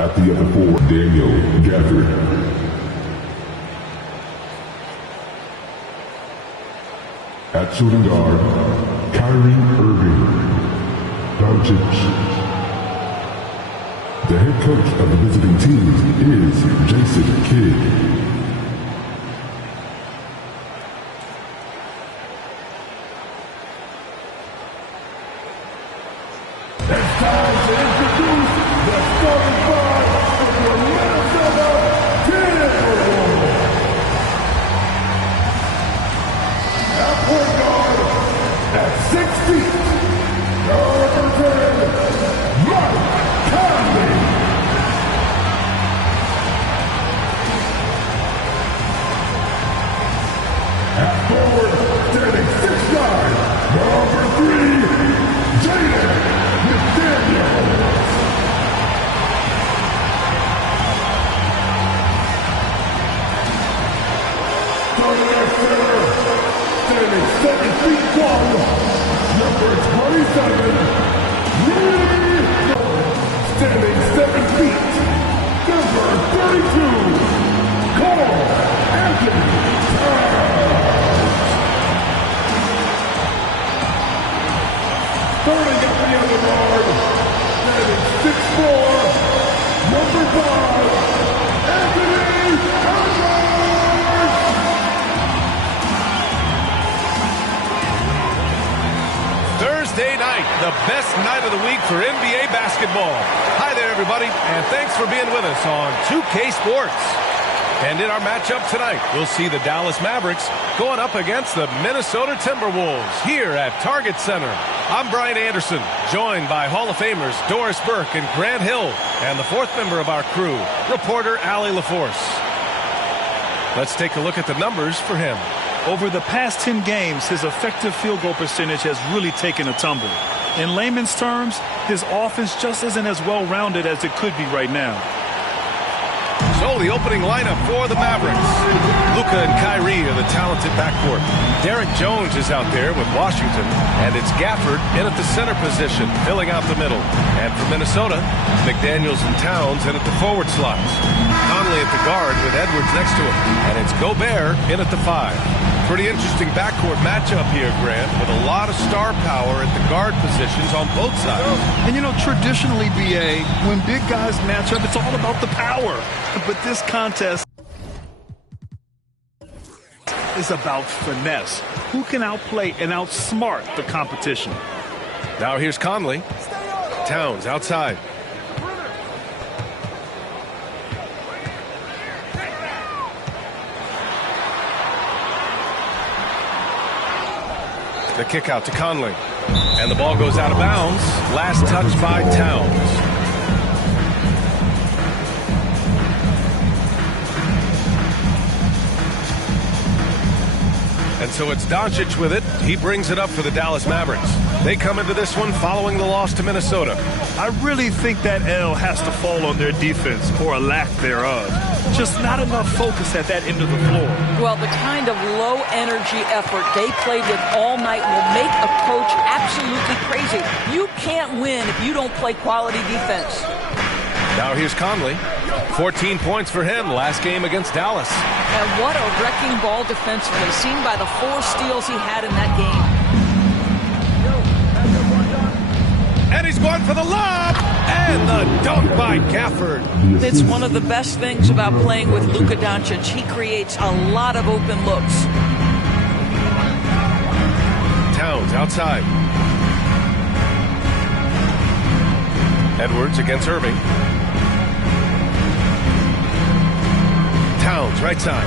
At the other four, Daniel Gafford. At shooting guard, Kyrie Irving. Doncic. The head coach of the visiting team is Jason Kidd. It's time to introduce the starting five of the Minnesota Timberwolves. At point guard, at 6 feet, number 10, Mike Conley. At forward, standing 6'9", number 3, Jaden McDaniels. Starting at center, standing 7 feet 1, number 27, Lee. Standing 7 feet, number 32, Carl Anthony Towns. Starting at the other guard, standing 6'4", number 5, Anthony Edwards. Thursday night, the best night of the week for NBA basketball. Hi there, everybody, and thanks for being with us on 2K Sports. And in our matchup tonight, we'll see the Dallas Mavericks going up against the Minnesota Timberwolves here at Target Center. I'm Brian Anderson, joined by Hall of Famers Doris Burke and Grant Hill, and the fourth member of our crew, reporter Allie LaForce. Let's take a look at the numbers for him. Over the past 10 games, his effective field goal percentage has really taken a tumble. In layman's terms, his offense just isn't as well-rounded as it could be right now. So the opening lineup for the Mavericks. Luka and Kyrie are the talented backcourt. Derek Jones is out there with Washington, and it's Gafford in at the center position, filling out the middle. And for Minnesota, McDaniels and Towns in at the forward slots. Conley at the guard with Edwards next to him, and it's Gobert in at the 5. Pretty interesting backcourt matchup here, Grant, with a lot of star power at the guard positions on both sides. And you know, traditionally, BA, when big guys match up, it's all about the power. But this contest is about finesse. Who can outplay and outsmart the competition? Now here's Conley. Towns outside. The kick out to Conley. And the ball goes out of bounds. Last touch by Towns. And so it's Doncic with it. He brings it up for the Dallas Mavericks. They come into this one following the loss to Minnesota. I really think that L has to fall on their defense, or a lack thereof. Just not enough focus at that end of the floor. Well, the kind of low-energy effort they played with all night will make a coach absolutely crazy. You can't win if you don't play quality defense. Now here's Conley. 14 points for him last game against Dallas. And what a wrecking ball defensively, seen by the 4 steals he had in that game. And he's going for the lob! And the dunk by Gafford. It's one of the best things about playing with Luka Doncic. He creates a lot of open looks. Towns outside. Edwards against Irving. Towns, right side.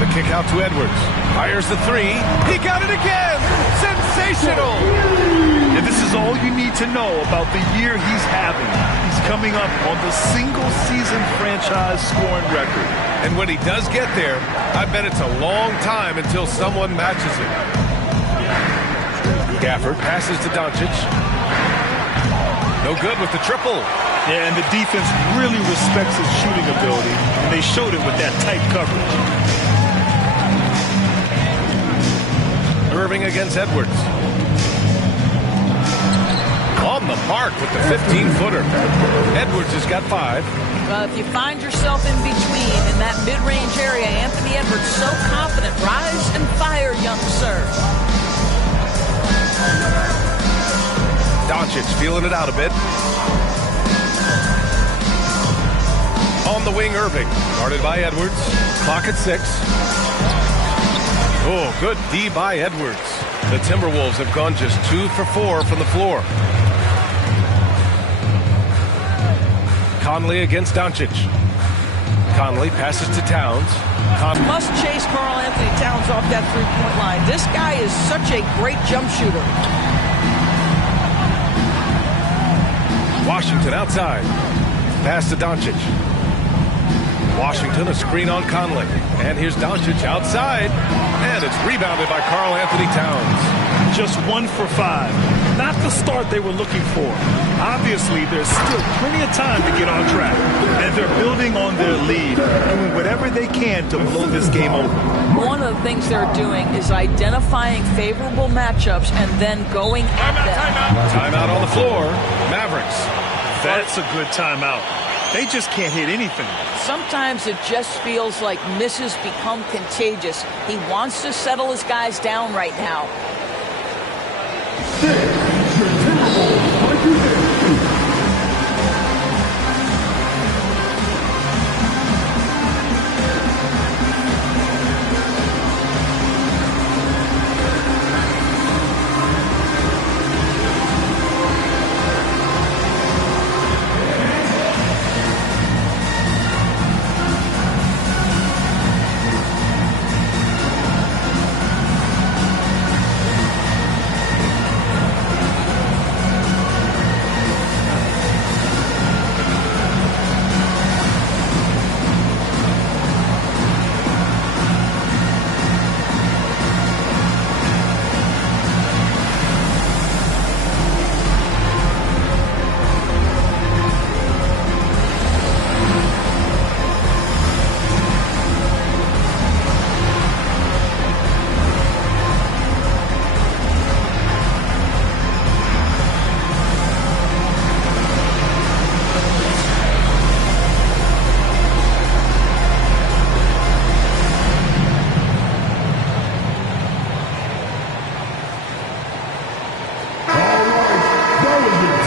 The kick out to Edwards. Fires the 3. He got it again! Sensational! And this is all you need to know about the year he's having. He's coming up on the single-season franchise scoring record. And when he does get there, I bet it's a long time until someone matches it. Gafford passes to Doncic. No good with the triple. Yeah, and the defense really respects his shooting ability, and they showed it with that tight coverage. Irving against Edwards. on the mark with the 15-footer. Edwards has got 5. If you find yourself in between in that mid-range area, Anthony Edwards so confident. Rise and fire, young sir. Doncic feeling it out a bit. On the wing, Irving. Guarded by Edwards. Clock at 6. Oh, good D by Edwards. The Timberwolves have gone just 2 for 4 from the floor. Conley against Doncic. Conley passes to Towns. Must chase Karl Anthony Towns off that three-point line. This guy is such a great jump shooter. Washington outside. Pass to Doncic. Washington, a screen on Conley. And here's Doncic outside. And it's rebounded by Karl Anthony Towns. Just 1 for 5. Not the start they were looking for. Obviously, there's still plenty of time to get on track. And they're building on their lead, doing whatever they can to blow this game over. One of the things they're doing is identifying favorable matchups and then going at them. Timeout on the floor. Mavericks. That's a good timeout. They just can't hit anything. Sometimes it just feels like misses become contagious. He wants to settle his guys down right now.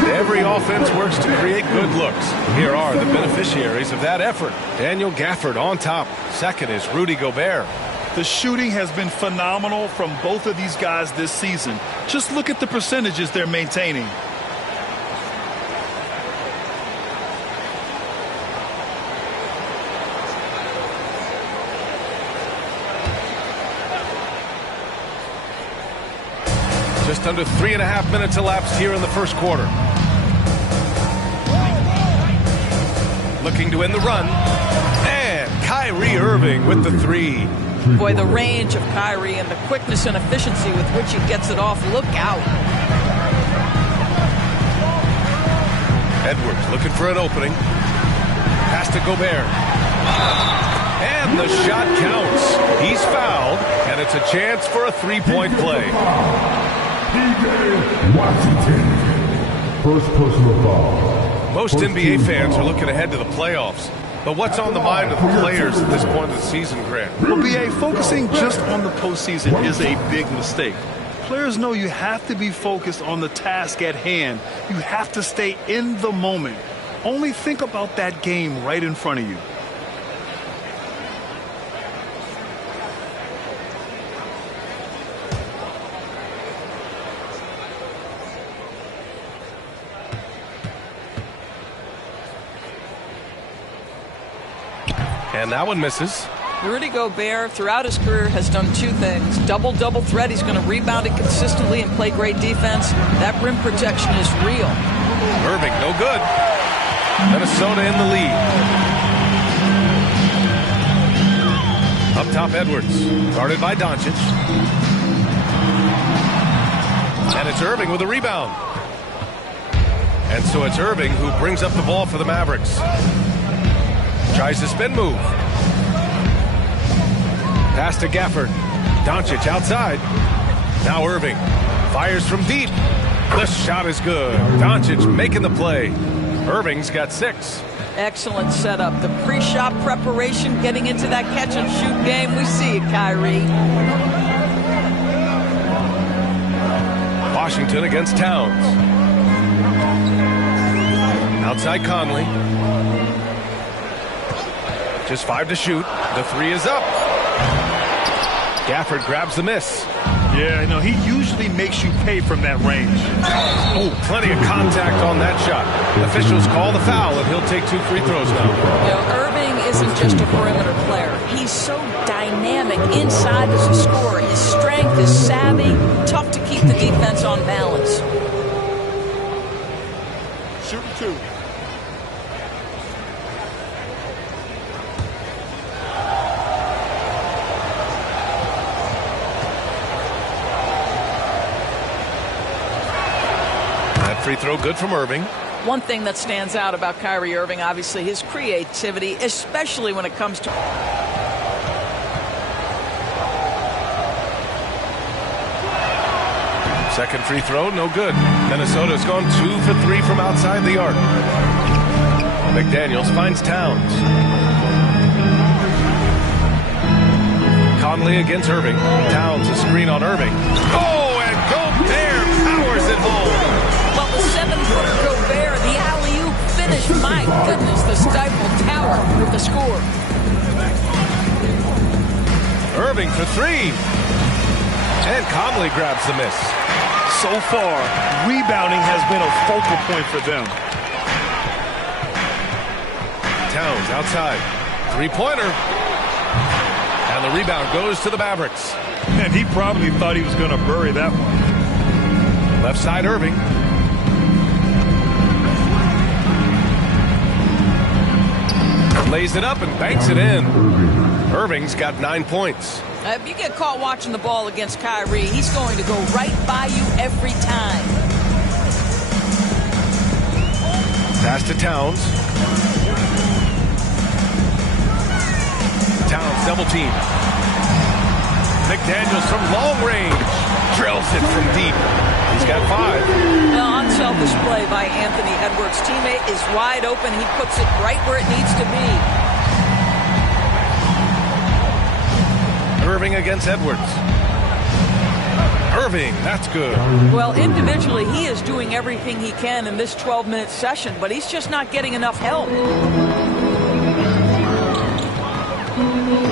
Every offense works to create good looks. Here are the beneficiaries of that effort. Daniel Gafford on top. Second is Rudy Gobert. The shooting has been phenomenal from both of these guys this season. Just look at the percentages they're maintaining. Just under 3.5 minutes elapsed here in the first quarter. Looking to end the run. And Kyrie Irving with the 3. Boy, the range of Kyrie and the quickness and efficiency with which he gets it off. Look out. Edwards looking for an opening. Pass to Gobert. And the shot counts. He's fouled, and it's a chance for a three-point play. Washington. First personal foul. Most NBA fans are looking ahead to the playoffs. But what's on the mind of the players at this point of the season, Grant? Well, B.A., focusing just on the postseason is a big mistake. Players know you have to be focused on the task at hand. You have to stay in the moment. Only think about that game right in front of you. And that one misses. Rudy Gobert, throughout his career, has done two things. Double-double threat. He's going to rebound it consistently and play great defense. That rim protection is real. Irving, no good. Minnesota in the lead. Up top, Edwards. Guarded by Doncic. And it's Irving with a rebound. And so it's Irving who brings up the ball for the Mavericks. Tries the spin move. Pass to Gafford. Doncic outside. Now Irving fires from deep. The shot is good. Doncic making the play. Irving's got 6. Excellent setup. The pre-shot preparation, getting into that catch-and-shoot game. We see it, Kyrie. Washington against Towns. Outside Conley. Just 5 to shoot. The 3 is up. Gafford grabs the miss. Yeah, you know, he usually makes you pay from that range. Oh, plenty of contact on that shot. Officials call the foul, and he'll take 2 free throws now. You know, Irving isn't just a perimeter player. He's so dynamic inside as a scorer. His strength, his savvy, tough to keep the defense on balance. Shoot 2. Free throw good from Irving. One thing that stands out about Kyrie Irving, obviously, his creativity, especially when it comes to... Second free throw, no good. Minnesota's gone 2 for 3 from outside the arc. McDaniels finds Towns. Conley against Irving. Towns a screen on Irving. Oh, and Gobert powers it home. Well, the 7-footer Gobert, the alley-oop finish. My goodness, the stifled tower with the score. Irving for 3. And Conley grabs the miss. So far, rebounding has been a focal point for them. Towns outside. 3-pointer. And the rebound goes to the Mavericks. And he probably thought he was going to bury that one. Left side, Irving. Lays it up and banks it in. Irving's got 9 points. If you get caught watching the ball against Kyrie, he's going to go right by you every time. Pass to Towns. Towns double team. McDaniels from long range. Drills it from deep. He's got 5. The unselfish play by Anthony Edwards' teammate is wide open. He puts it right where it needs to be. Irving against Edwards. Irving, that's good. Well, individually, he is doing everything he can in this 12-minute session, but he's just not getting enough help.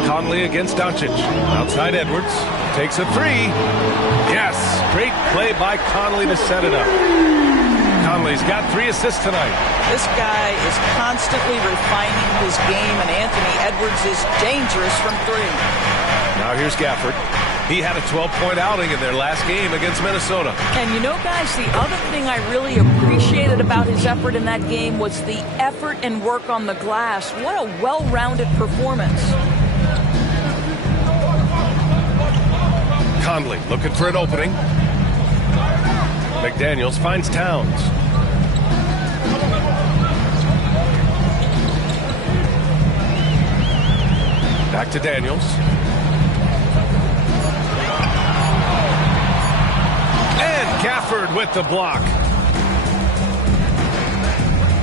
Conley against Doncic. Outside Edwards. Takes a 3. Yes, great play by Conley to set it up. Conley's got 3 assists tonight. This guy is constantly refining his game, and Anthony Edwards is dangerous from 3. Now here's Gafford. He had a 12-point outing in their last game against Minnesota. And you know, guys, the other thing I really appreciated about his effort in that game was the effort and work on the glass. What a well-rounded performance. Conley looking for an opening. McDaniels finds Towns. Back to Daniels. And Gafford with the block.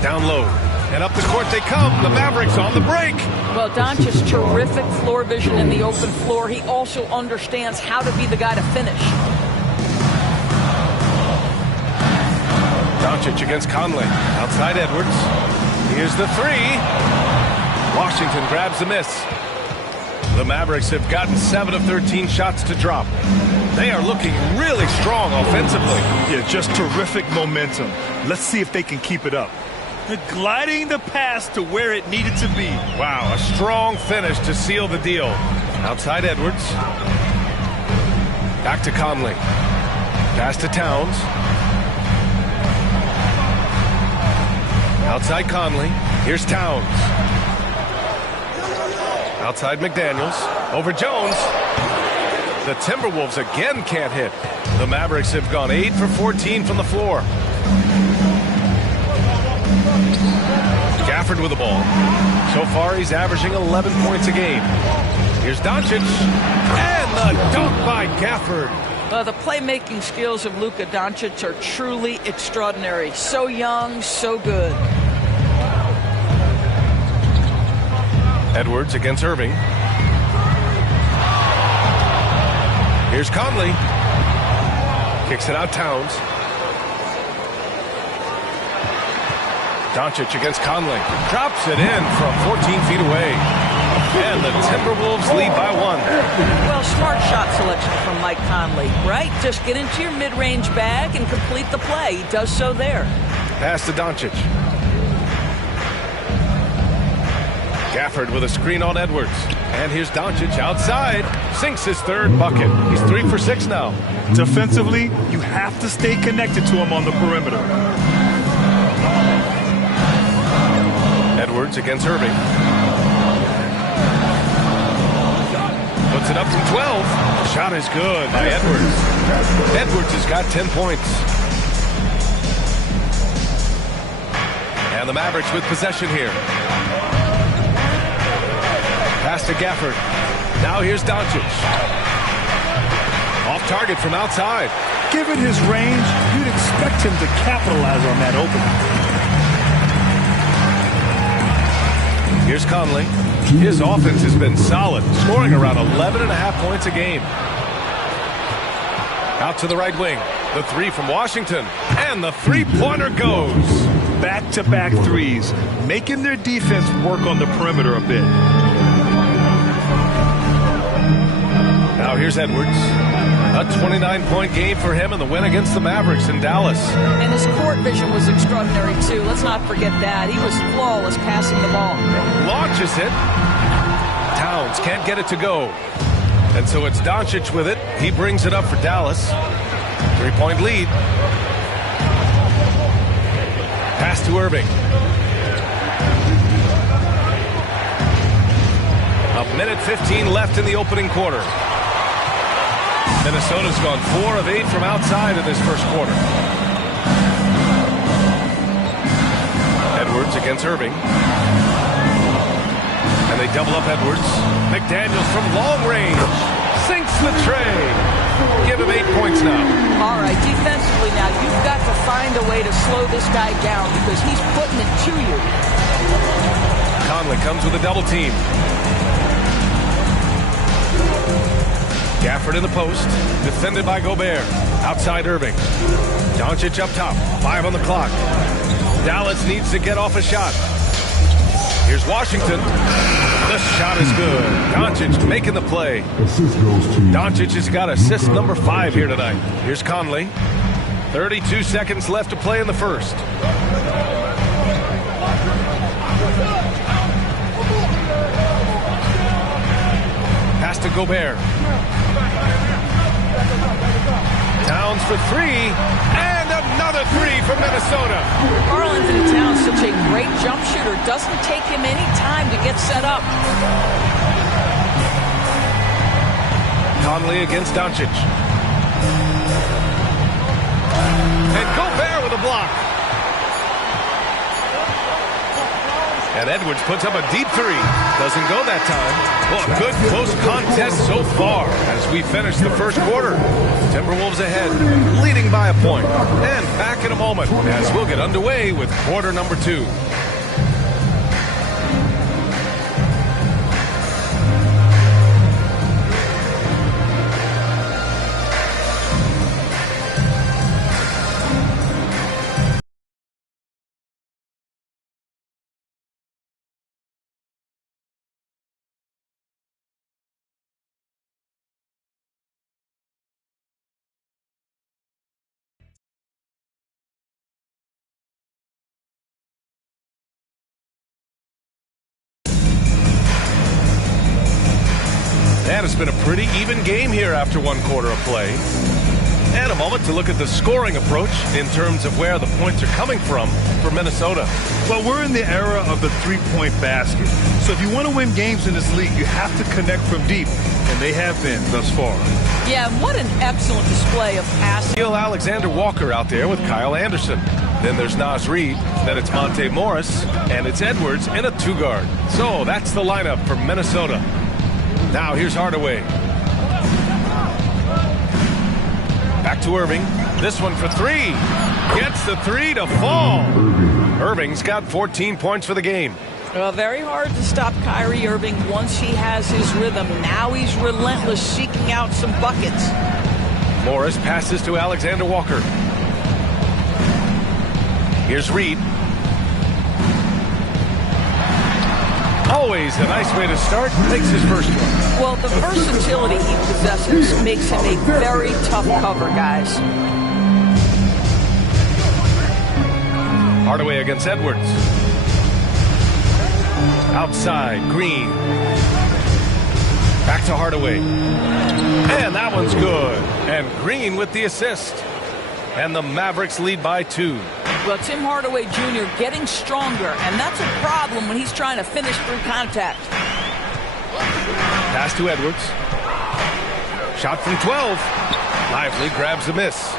Down low. And up the court they come. The Mavericks on the break. Well, Doncic's terrific floor vision in the open floor. He also understands how to be the guy to finish. Doncic against Conley. Outside Edwards. Here's the 3. Washington grabs the miss. The Mavericks have gotten 7 of 13 shots to drop. They are looking really strong offensively. Yeah, just terrific momentum. Let's see if they can keep it up. Gliding the pass to where it needed to be. Wow, a strong finish to seal the deal. Outside Edwards. Back to Conley. Pass to Towns. Outside Conley. Here's Towns. Outside McDaniels. Over Jones. The Timberwolves again can't hit. The Mavericks have gone 8 for 14 from the floor. Gafford with the ball. So far, he's averaging 11 points a game. Here's Doncic. And the dunk by Gafford. The playmaking skills of Luka Doncic are truly extraordinary. So young, so good. Edwards against Irving. Here's Conley. Kicks it out, Towns. Doncic against Conley. Drops it in from 14 feet away. And the Timberwolves lead by 1. Well, smart shot selection from Mike Conley, right? Just get into your mid-range bag and complete the play. He does so there. Pass to Doncic. Gafford with a screen on Edwards. And here's Doncic outside. Sinks his third bucket. He's 3 for 6 now. Defensively, you have to stay connected to him on the perimeter. Edwards against Irving. Puts it up from 12. Shot is good by Edwards. Edwards has got 10 points. And the Mavericks with possession here. Pass to Gafford. Now here's Doncic. Off target from outside. Given his range, you'd expect him to capitalize on that opening. Here's Conley. His offense has been solid, scoring around 11.5 points a game. Out to the right wing. The three from Washington. And the three-pointer goes. Back-to-back threes, making their defense work on the perimeter a bit. Now here's Edwards. A 29-point game for him in the win against the Mavericks in Dallas. And his court vision was extraordinary, too. Let's not forget that. He was flawless passing the ball. Launches it. Towns can't get it to go. And so it's Doncic with it. He brings it up for Dallas. 3-point lead. Pass to Irving. A minute 15 left in the opening quarter. Minnesota's gone 4 of 8 from outside in this first quarter. Edwards against Irving. And they double up Edwards. McDaniels from long range. Sinks the tray. Give him 8 points now. All right, defensively now, you've got to find a way to slow this guy down because he's putting it to you. Conley comes with a double team. Gafford in the post, defended by Gobert. Outside Irving. Doncic up top, 5 on the clock. Dallas needs to get off a shot. Here's Washington. The shot is good. Doncic making the play. Assist goes to Doncic has got assist number 5 here tonight. Here's Conley. 32 seconds left to play in the first. Pass to Gobert. Towns for 3, and another 3 from Minnesota. Karl-Anthony Towns, such a great jump shooter. Doesn't take him any time to get set up. Conley against Doncic. And Gobert with a block. And Edwards puts up a deep 3. Doesn't go that time. Well, a good close contest so far as we finish the first quarter. Timberwolves ahead, leading by a point. And back in a moment as we'll get underway with quarter number 2. And it's been a pretty even game here after 1 quarter of play. And a moment to look at the scoring approach in terms of where the points are coming from for Minnesota. Well, we're in the era of the three-point basket. So if you want to win games in this league, you have to connect from deep. And they have been thus far. Yeah, what an excellent display of passing. Gil Alexander Walker out there with Kyle Anderson. Then there's Naz Reid. Then it's Monte Morris. And it's Edwards in a 2-guard. So that's the lineup for Minnesota. Now here's Hardaway. Back to Irving. This one for three. Gets the three to fall. Irving's got 14 points for the game. Well, very hard to stop Kyrie Irving once he has his rhythm. Now he's relentless, seeking out some buckets. Morris passes to Alexander Walker. Here's Reed. Always a nice way to start. Makes his first one. Well, the versatility he possesses makes him a very tough cover, guys. Hardaway against Edwards. Outside, Green. Back to Hardaway. And that one's good. And Green with the assist. And the Mavericks lead by 2. Well, Tim Hardaway Jr. getting stronger, and that's a problem when he's trying to finish through contact. Pass to Edwards. Shot from 12. Lively grabs a miss.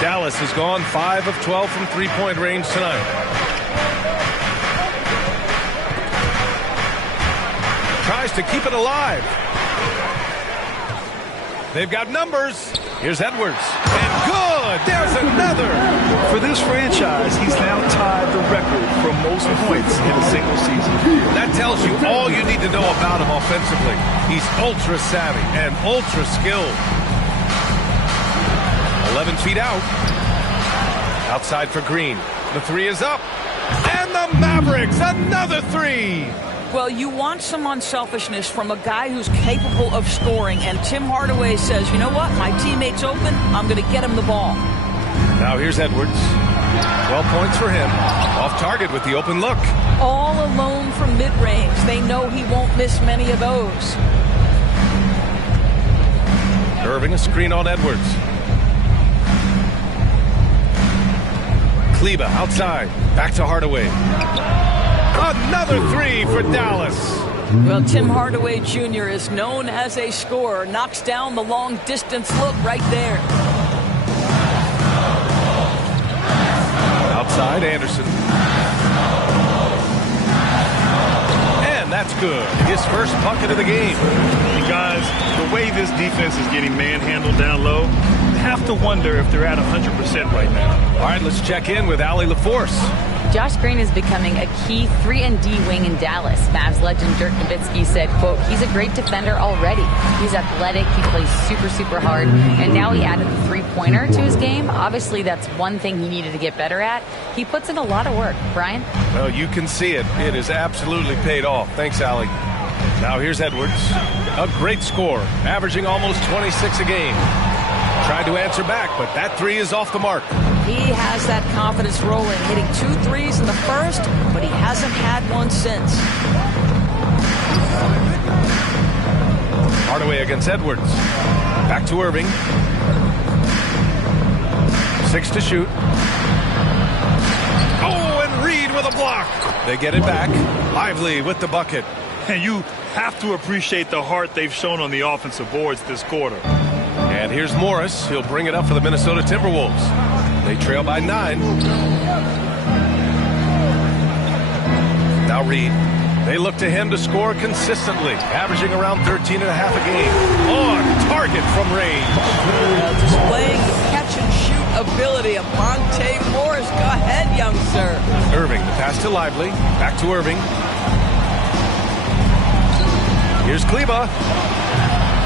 Dallas has gone 5 of 12 from three-point range tonight. Tries to keep it alive. They've got numbers. Here's Edwards. And good! There's another! For this franchise, he's now tied the record for most points in a single season. That tells you all you need to know about him offensively. He's ultra savvy and ultra skilled. 11 feet out. Outside for Green. The three is up. And the Mavericks, another three! Well, you want some unselfishness from a guy who's capable of scoring, and Tim Hardaway says, you know what, my teammate's open, I'm going to get him the ball. Now here's Edwards. 12 points for him. Off target with the open look. All alone from mid-range. They know he won't miss many of those. Irving, a screen on Edwards. Kleba outside. Back to Hardaway. Another three for Dallas. Well, Tim Hardaway Jr. is known as a scorer. Knocks down the long-distance look right there. Outside, Anderson. And that's good. His first bucket of the game. And guys, the way this defense is getting manhandled down low, you have to wonder if they're at 100% right now. All right, let's check in with Allie LaForce. Josh Green is becoming a key 3-and-D wing in Dallas. Mavs legend Dirk Nowitzki said, quote, he's a great defender already. He's athletic, he plays super, super hard, and now he added the three-pointer to his game. Obviously, that's one thing he needed to get better at. He puts in a lot of work. Brian? Well, you can see it. It is absolutely paid off. Thanks, Allie. Now here's Edwards. A great score, averaging almost 26 a game. Tried to answer back, but that three is off the mark. He has that confidence rolling, hitting 2 threes in the first, but he hasn't had one since. Hardaway against Edwards. Back to Irving. 6 to shoot. Oh, and Reed with a block. They get it back. Lively with the bucket. And you have to appreciate the heart they've shown on the offensive boards this quarter. And here's Morris. He'll bring it up for the Minnesota Timberwolves. They trail by 9. Now Reed. They look to him to score consistently, averaging around 13.5 a game. On target from range. Displaying the catch-and-shoot ability of Monte Morris. Go ahead, young sir. Irving, the pass to Lively. Back to Irving. Here's Kleba.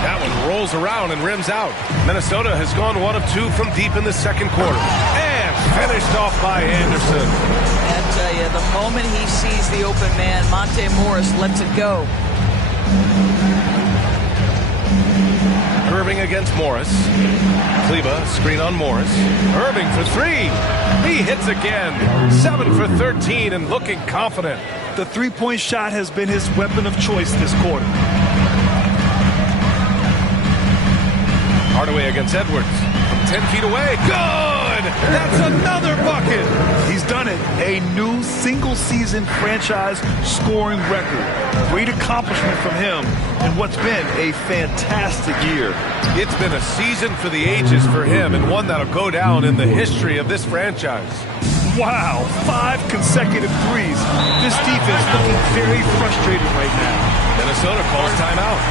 That one rolls around and rims out. Minnesota has gone 1 of 2 from deep in the second quarter. And finished off by Anderson. I tell you, the moment he sees the open man, Monte Morris lets it go. Irving against Morris. Kleba, screen on Morris. Irving for 3. He hits again. 7 for 13 and looking confident. The three-point shot has been his weapon of choice this quarter. Hardaway against Edwards. 10 feet away. Good! That's another bucket. He's done it. A new single-season franchise scoring record. Great accomplishment from him in what's been a fantastic year. It's been a season for the ages for him, and one that'll go down in the history of this franchise. Wow, 5 consecutive threes. This defense looking very frustrated right now. Minnesota calls timeout.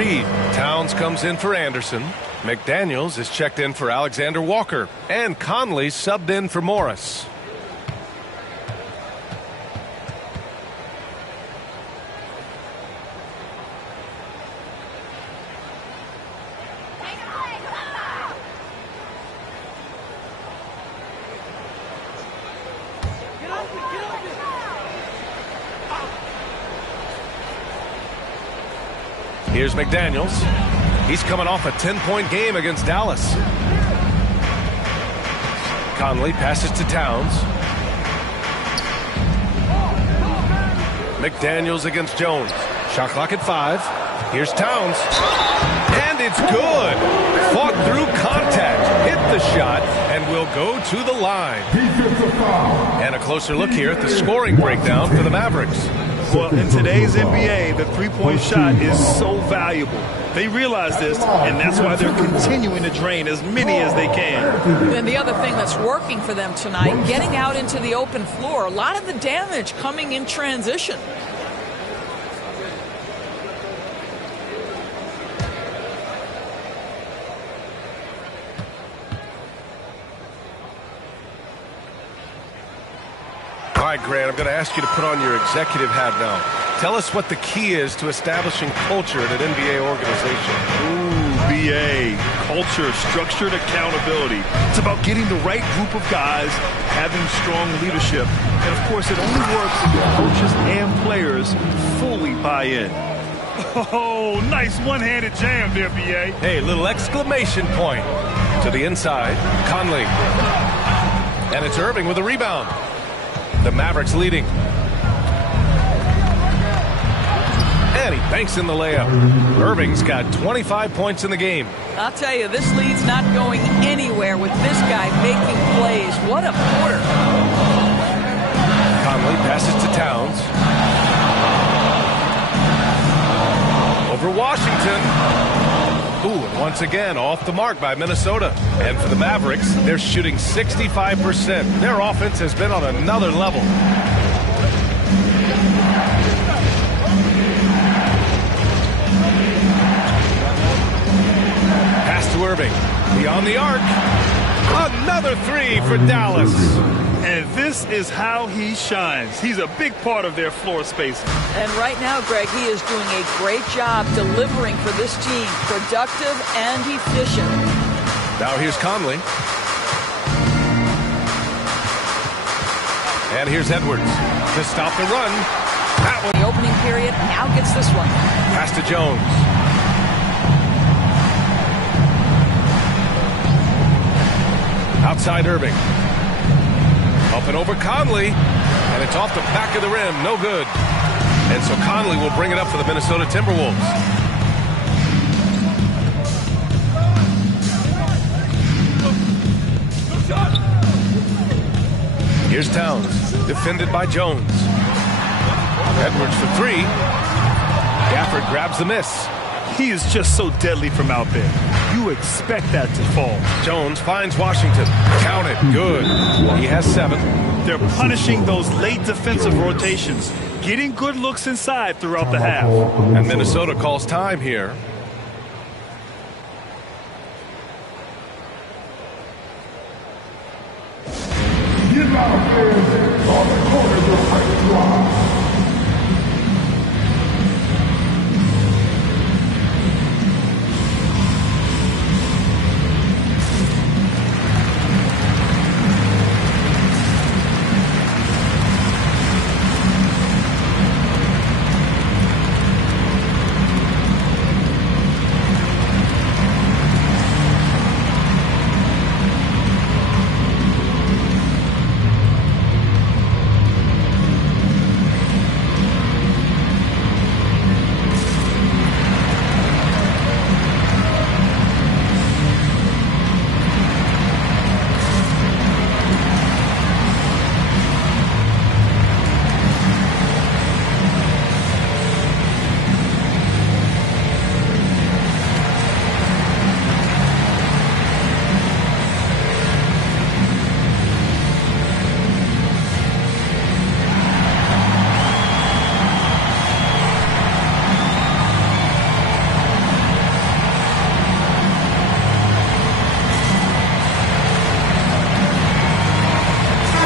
Reed. Towns comes in for Anderson. McDaniels is checked in for Alexander Walker. And Conley subbed in for Morris. Here's McDaniels. He's coming off a 10-point game against Dallas. Conley passes to Towns. McDaniels against Jones. Shot clock at 5. Here's Towns. And it's good. Fought through contact. Hit the shot and will go to the line. And a closer look here at the scoring breakdown for the Mavericks. Well, in today's NBA, the three-point shot is so valuable. They realize this, and that's why they're continuing to drain as many as they can. And the other thing that's working for them tonight, getting out into the open floor, a lot of the damage coming in transition. All right, Grant, I'm going to ask you to put on your executive hat now. Tell us what the key is to establishing culture at an NBA organization. Ooh, BA. Culture, structured accountability. It's about getting the right group of guys, having strong leadership. And, of course, it only works if the coaches and players fully buy in. Oh, nice one-handed jam there, BA. Hey, little exclamation point. To the inside, Conley. And it's Irving with a rebound. The Mavericks leading. And he banks in the layup. Irving's got 25 points in the game. I'll tell you, this lead's not going anywhere with this guy making plays. What a quarter. Conley passes to Towns. Over Washington. Ooh, and once again, off the mark by Minnesota. And for the Mavericks, they're shooting 65%. Their offense has been on another level. Pass to Irving. Beyond the arc. Another three for Dallas. And this is how he shines. He's a big part of their floor spacing. And right now, Greg, he is doing a great job delivering for this team. Productive and efficient. Now here's Conley. And here's Edwards to stop the run. That one. The opening period now gets this one. Pass to Jones. Outside Irving. Up and over Conley. And it's off the back of the rim. No good. And so Conley will bring it up for the Minnesota Timberwolves. Here's Towns. Defended by Jones. Edwards for three. Gafford grabs the miss. He is just so deadly from out there. You expect that to fall. Jones finds Washington. Count it. Good. He has 7. They're punishing those late defensive rotations, getting good looks inside throughout the half. And Minnesota calls time here. The amount of fans on the corners of right drive.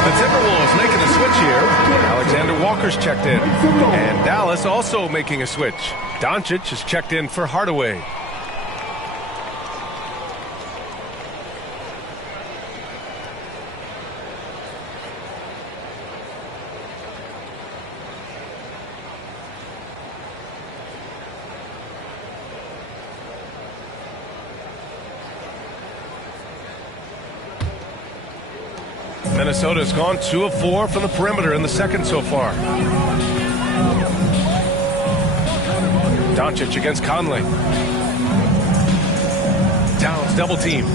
The Timberwolves making a switch here. Alexander Walker's checked in. And Dallas also making a switch. Doncic is checked in for Hardaway. Minnesota's gone 2 of 4 from the perimeter in the second so far. Doncic against Conley. Towns double team.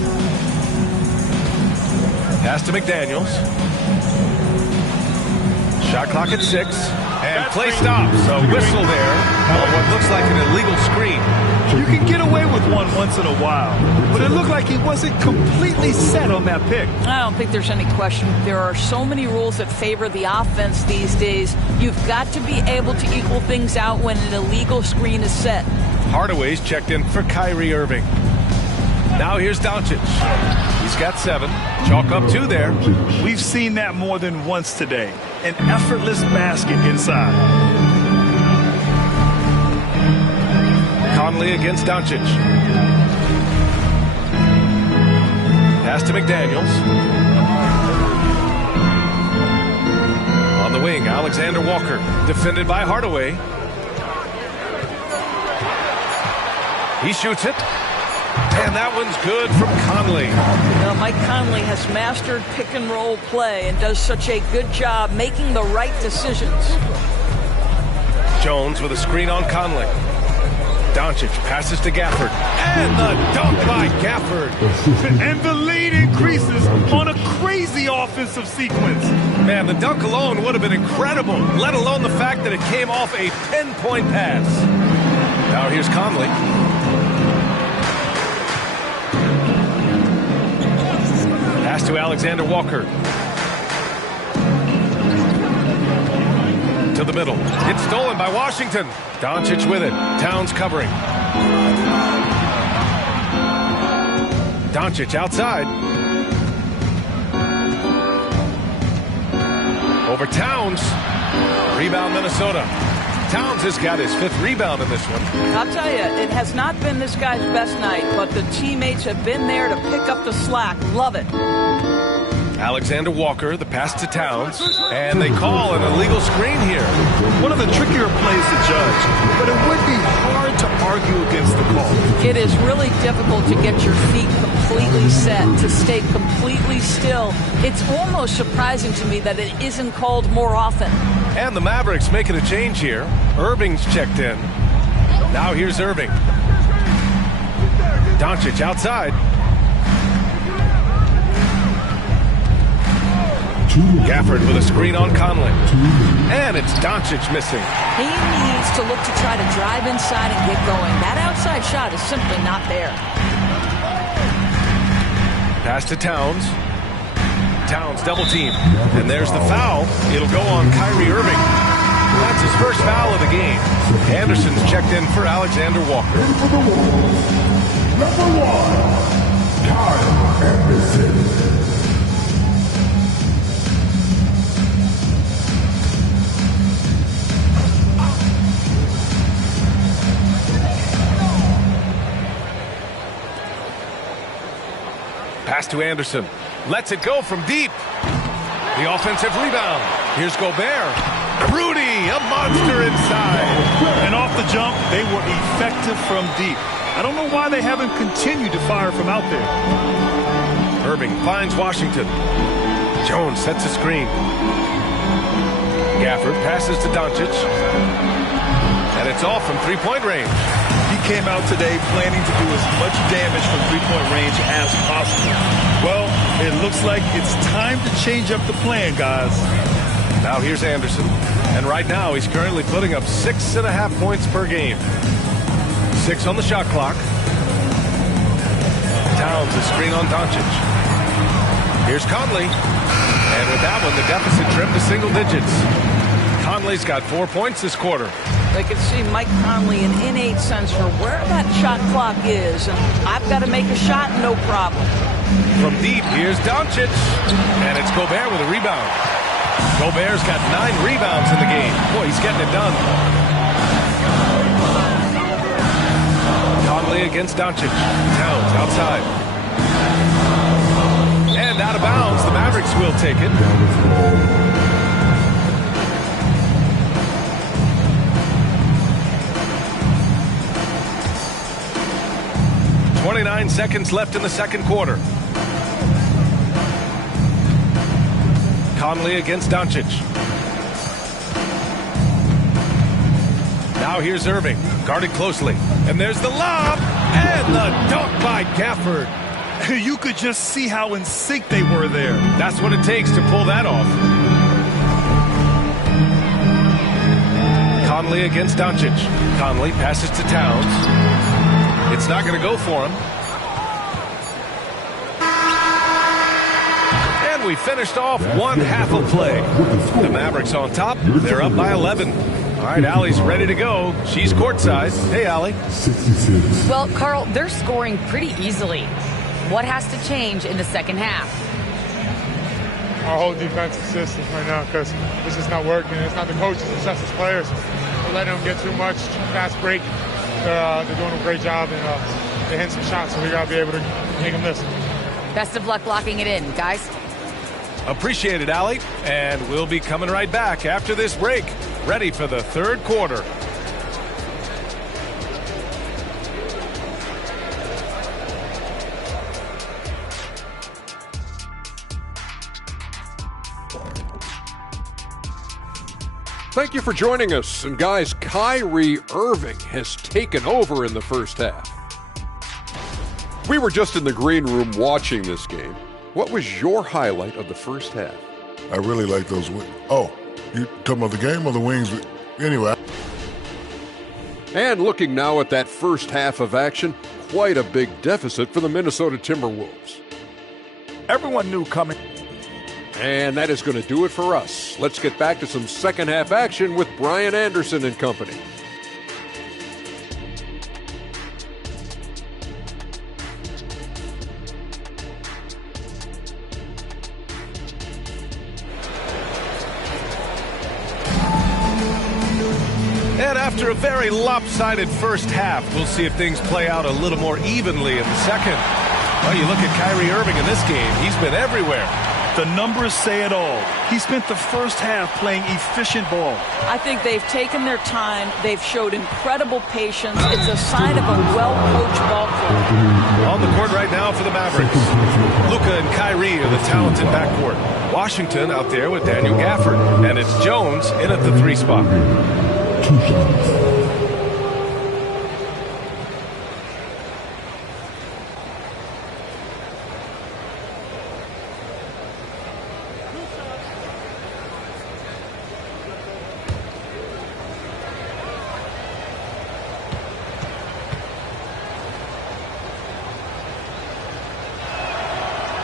Pass to McDaniels. Shot clock at 6. And play stops. A whistle there on what looks like an illegal screen. You can get away with one once in a while, but it looked like he wasn't completely set on that pick. I don't think there's any question. There are so many rules that favor the offense these days. You've got to be able to equal things out when an illegal screen is set. Hardaway's checked in for Kyrie Irving. Now here's Doncic. He's got 7. Chalk up 2 there. We've seen that more than once today. An effortless basket inside. Conley against Doncic. Pass to McDaniels. On the wing, Alexander Walker. Defended by Hardaway. He shoots it. And that one's good from Conley. Now, Mike Conley has mastered pick and roll play and does such a good job making the right decisions. Jones with a screen on Conley. Doncic passes to Gafford. And the dunk by Gafford. And the lead increases on a crazy offensive sequence. Man, the dunk alone would have been incredible, let alone the fact that it came off a pinpoint pass. Now here's Conley. Pass to Alexander Walker. To the middle. It's stolen by Washington. Doncic with it. Towns covering. Doncic outside. Over Towns. Rebound Minnesota. Towns has got his 5th rebound in this one. I'll tell you, it has not been this guy's best night, but the teammates have been there to pick up the slack. Love it. Alexander Walker, the pass to Towns, and they call an illegal screen here. One of the trickier plays to judge, but it would be hard to argue against the call. It is really difficult to get your feet completely set, to stay completely still. It's almost surprising to me that it isn't called more often. And the Mavericks making a change here. Irving's checked in. Now here's Irving. Doncic outside. Gafford with a screen on Conley. And it's Doncic missing. He needs to look to try to drive inside and get going. That outside shot is simply not there. Pass to Towns. Towns double team. And there's the foul. It'll go on Kyrie Irving. That's his first foul of the game. Anderson's checked in for Alexander Walker. Number 1, Kyle Anderson. Pass to Anderson. Lets it go from deep. The offensive rebound. Here's Gobert. Rudy, a monster inside. And off the jump, they were effective from deep. I don't know why they haven't continued to fire from out there. Irving finds Washington. Jones sets a screen. Gafford passes to Doncic. And it's off from three-point range. He came out today planning to do as much damage from three-point range as possible. Well, it looks like it's time to change up the plan, guys. Now here's Anderson. And right now he's currently putting up 6.5 points per game. 6 on the shot clock. Towns a screen on Doncic. Here's Conley. And with that one, the deficit trimmed to single digits. Conley's got 4 points this quarter. They can see Mike Conley an innate sense for where that shot clock is, and I've got to make a shot, no problem. From deep, here's Doncic. And it's Gobert with a rebound. Gobert's got 9 rebounds in the game. Boy, he's getting it done. Conley against Doncic. Towns outside. And out of bounds. The Mavericks will take it. 29 seconds left in the second quarter. Conley against Doncic. Now here's Irving, guarded closely. And there's the lob, and the dunk by Gafford. You could just see how in sync they were there. That's what it takes to pull that off. Conley against Doncic. Conley passes to Towns. It's not going to go for him. And we finished off one half of play. The Mavericks on top. They're up by 11. All right, Allie's ready to go. She's courtside. Hey, Allie. 66. Well, Carl, they're scoring pretty easily. What has to change in the second half? Our whole defensive system right now, because it's just not working. It's not the coaches, it's just the players. We're letting them get too much, fast break. They're doing a great job, and they're hitting some shots, so we got to be able to make them miss. Best of luck locking it in, guys. Appreciate it, Allie. And we'll be coming right back after this break. Ready for the third quarter. Thank you for joining us. And guys, Kyrie Irving has taken over in the first half. We were just in the green room watching this game. What was your highlight of the first half? I really like those wings. Oh, you talking about the game or the wings? Anyway. And looking now at that first half of action, quite a big deficit for the Minnesota Timberwolves. Everyone knew coming. And that is going to do it for us. Let's get back to some second half action with Brian Anderson and company. And after a very lopsided first half, we'll see if things play out a little more evenly in the second. Well, you look at Kyrie Irving in this game. He's been everywhere. The numbers say it all. He spent the first half playing efficient ball. I think they've taken their time. They've showed incredible patience. It's a sign of a well-coached ball club. On the court right now for the Mavericks. Luka and Kyrie are the talented backcourt. Washington out there with Daniel Gafford. And it's Jones in at the 3 spot. 2 shots.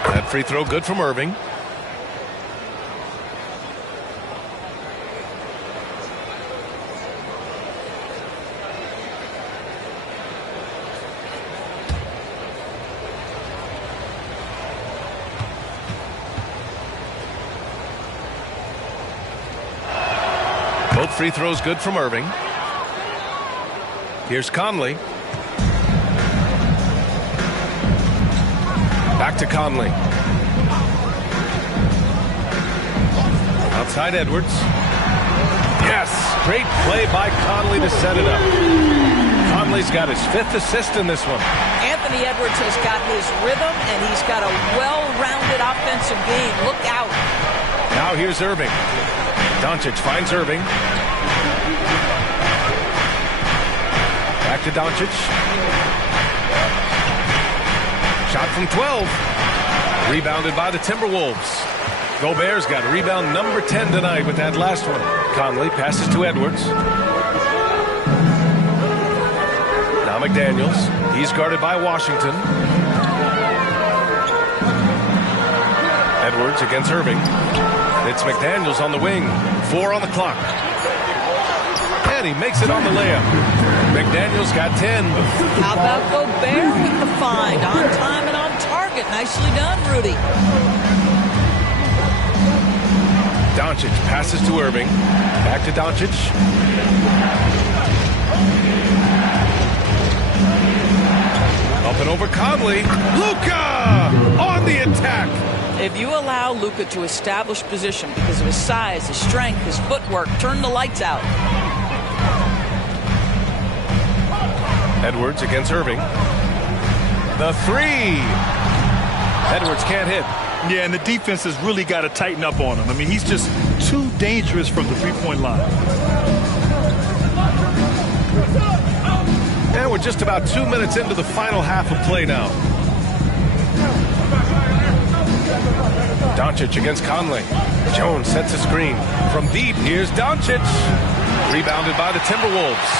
That free throw good from Irving. Both free throws good from Irving. Here's Conley. Back to Conley. Outside Edwards. Yes! Great play by Conley to set it up. Conley's got his 5th assist in this one. Anthony Edwards has got his rhythm, and he's got a well-rounded offensive game. Look out. Now here's Irving. Doncic finds Irving. Back to Doncic. Shot from 12. Rebounded by the Timberwolves. Gobert's got rebound number 10 tonight with that last one. Conley passes to Edwards. Now McDaniels. He's guarded by Washington. Edwards against Irving. It's McDaniels on the wing. 4 on the clock. And he makes it on the layup. McDaniels got 10. How about Gobert with the find? On time and on target. basket. Nicely done, Rudy. Doncic passes to Irving. Back to Doncic. Up and over Conley. Luka on the attack. If you allow Luka to establish position because of his size, his strength, his footwork, turn the lights out. Edwards against Irving. The three. Edwards can't hit. Yeah, and the defense has really got to tighten up on him. I mean, he's just too dangerous from the three-point line. And we're just about 2 minutes into the final half of play now. Doncic against Conley. Jones sets a screen. From deep, here's Doncic. Rebounded by the Timberwolves.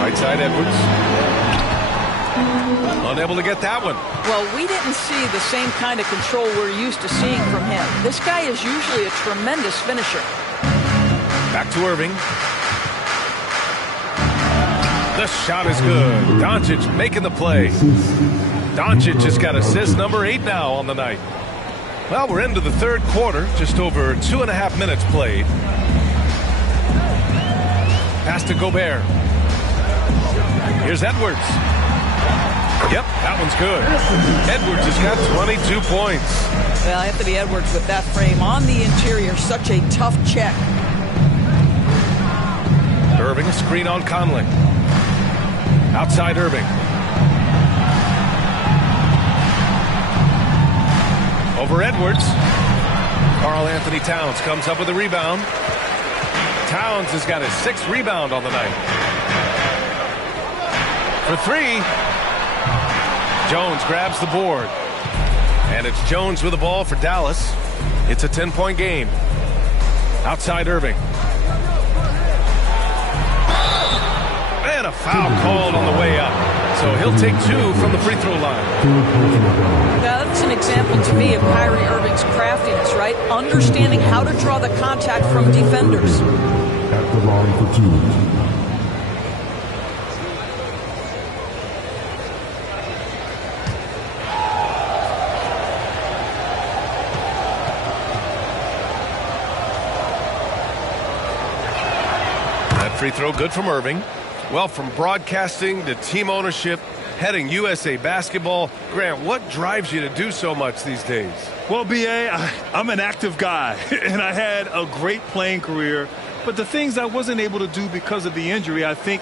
Right side, Edwards. Unable to get that one. Well, we didn't see the same kind of control we're used to seeing from him. This guy is usually a tremendous finisher. Back to Irving. The shot is good. Doncic making the play. Doncic has got assist number 8 now on the night. Well, we're into the third quarter. Just over 2.5 minutes played. Pass to Gobert. Here's Edwards. Yep, that one's good. Edwards has got 22 points. Well, Anthony Edwards with that frame on the interior, such a tough check. Irving, a screen on Conley. Outside Irving. Over Edwards. Karl Anthony Towns comes up with a rebound. Towns has got his 6th rebound on the night. For 3. Jones grabs the board. And it's Jones with the ball for Dallas. It's a 10-point game. Outside Irving. And a foul called on the way up. So he'll take 2 from the free throw line. Now, that's an example to me of Kyrie Irving's craftiness, right? Understanding how to draw the contact from defenders. At the line for 2. Free throw good from Irving. Well, from broadcasting to team ownership, heading USA basketball, Grant, what drives you to do so much these days? Well, B.A., I'm an active guy, and I had a great playing career. But the things I wasn't able to do because of the injury, I think,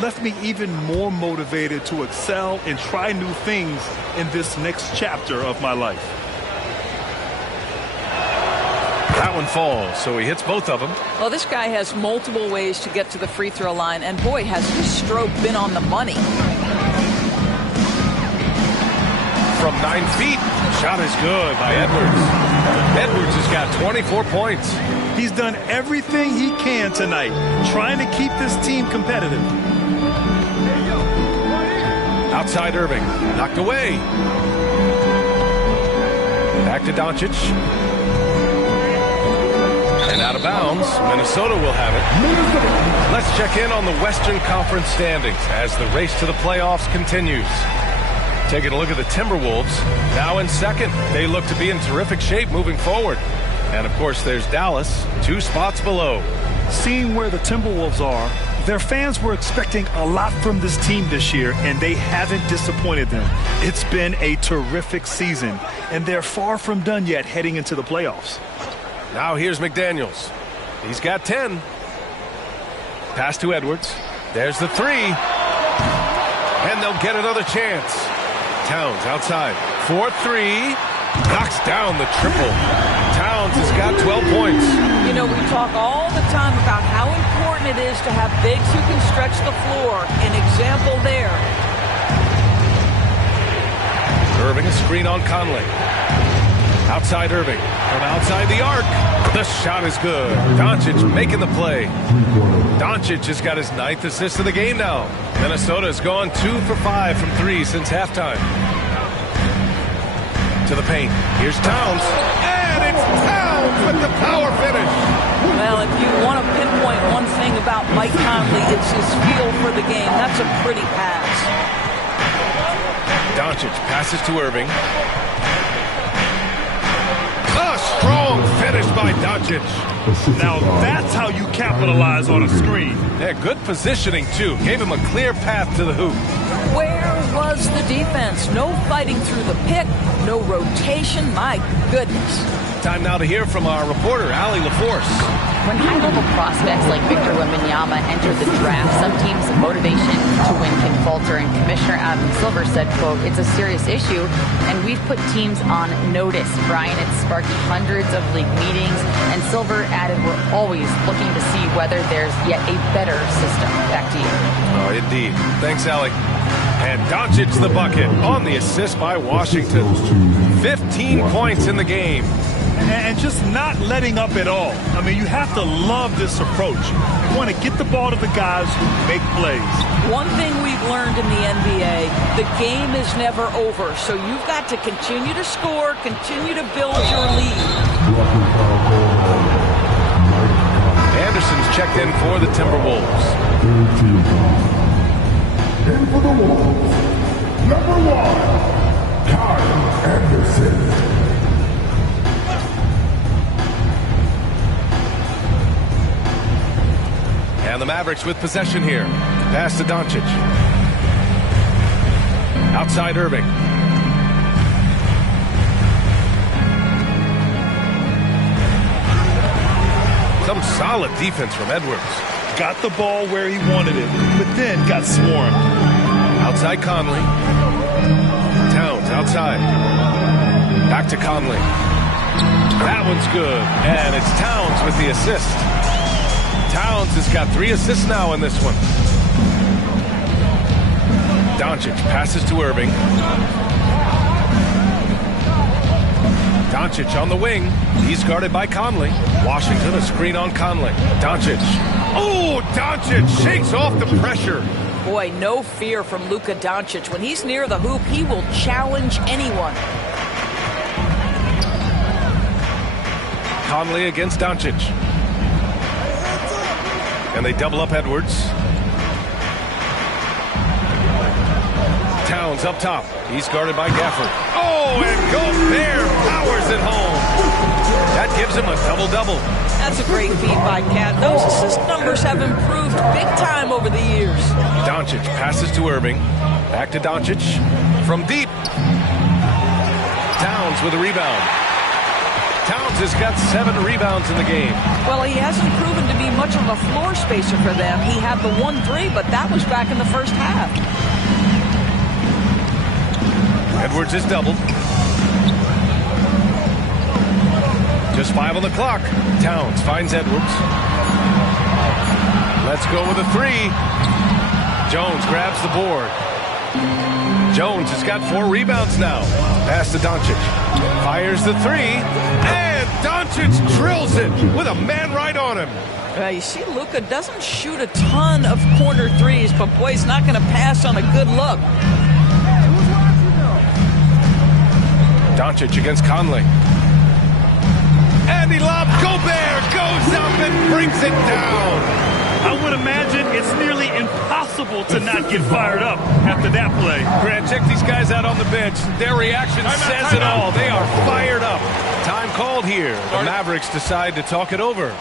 left me even more motivated to excel and try new things in this next chapter of my life. That one falls, so he hits both of them. Well, this guy has multiple ways to get to the free throw line, and boy, has his stroke been on the money. From 9 feet, shot is good by Edwards. Edwards has got 24 points. He's done everything he can tonight, trying to keep this team competitive. Outside Irving, knocked away. Back to Doncic. And out of bounds, Minnesota will have it. Let's check in on the Western Conference standings as the race to the playoffs continues. Taking a look at the Timberwolves, now in second. They look to be in terrific shape moving forward. And, of course, there's Dallas, 2 spots below. Seeing where the Timberwolves are, their fans were expecting a lot from this team this year, and they haven't disappointed them. It's been a terrific season, and they're far from done yet heading into the playoffs. Now here's McDaniels. He's got 10. Pass to Edwards. There's the 3. And they'll get another chance. Towns outside. 4-3. Knocks down the triple. Towns has got 12 points. You know, we talk all the time about how important it is to have bigs who can stretch the floor. An example there. Irving, a screen on Conley. Outside Irving. From outside the arc. The shot is good. Doncic making the play. Doncic has got his 9th assist of the game now. Minnesota has gone 2 for 5 from 3 since halftime. To the paint. Here's Towns. And it's Towns with the power finish. Well, if you want to pinpoint one thing about Mike Conley, it's his feel for the game. That's a pretty pass. Doncic passes to Irving. A strong finish by Doncic. Now that's how you capitalize on a screen. Yeah, good positioning, too. Gave him a clear path to the hoop. Where was the defense? No fighting through the pick, no rotation. My goodness. Time now to hear from our reporter, Allie LaForce. When high-level prospects like Victor Wembanyama enter the draft, some teams' motivation to win can falter, and Commissioner Adam Silver said, quote, "It's a serious issue, and we've put teams on notice." Brian, it's sparked hundreds of league meetings, and Silver added, "We're always looking to see whether there's yet a better system." Back to you. Oh, indeed. Thanks, Allie. And Doncic the bucket on the assist by Washington. 15 points in the game. And just not letting up at all. I mean, you have to love this approach. You want to get the ball to the guys who make plays. One thing we've learned in the NBA, the game is never over. So you've got to continue to score, continue to build your lead. Anderson's checked in for the Timberwolves. In for the Wolves, number 1, Kyle Anderson. And the Mavericks with possession here. Pass to Doncic. Outside Irving. Some solid defense from Edwards. Got the ball where he wanted it, but then got swarmed. Outside Conley. Towns outside. Back to Conley. That one's good. And it's Towns with the assist. Towns has got 3 assists now in this one. Doncic passes to Irving. Doncic on the wing. He's guarded by Conley. Washington, a screen on Conley. Doncic. Oh, Doncic shakes off the pressure. Boy, no fear from Luka Doncic. When he's near the hoop, he will challenge anyone. Conley against Doncic. And they double up Edwards. Towns up top. He's guarded by Gafford. Oh, and Gobert powers it home. That gives him a double-double. That's a great feed by Cat. Those assist numbers have improved big time over the years. Doncic passes to Irving. Back to Doncic. From deep. Towns with a rebound. Towns has got 7 rebounds in the game. Well, he hasn't proven to be much of a floor spacer for them. He had the 1-3, but that was back in the first half. Edwards is doubled. Just 5 on the clock. Towns finds Edwards. Let's go with a 3. Jones grabs the board. Jones has got 4 rebounds now. Pass to Doncic. Fires the 3. And Doncic drills it with a man right on him. You see, Luka doesn't shoot a ton of corner threes, but boy, he's not going to pass on a good look. Doncic against Conley. And he lobs. Gobert goes up and brings it down. I would imagine it's nearly impossible to not get fired up after that play. Grant, check these guys out on the bench. Their reaction says it all. They are fired up. Time called here. The Mavericks decide to talk it over.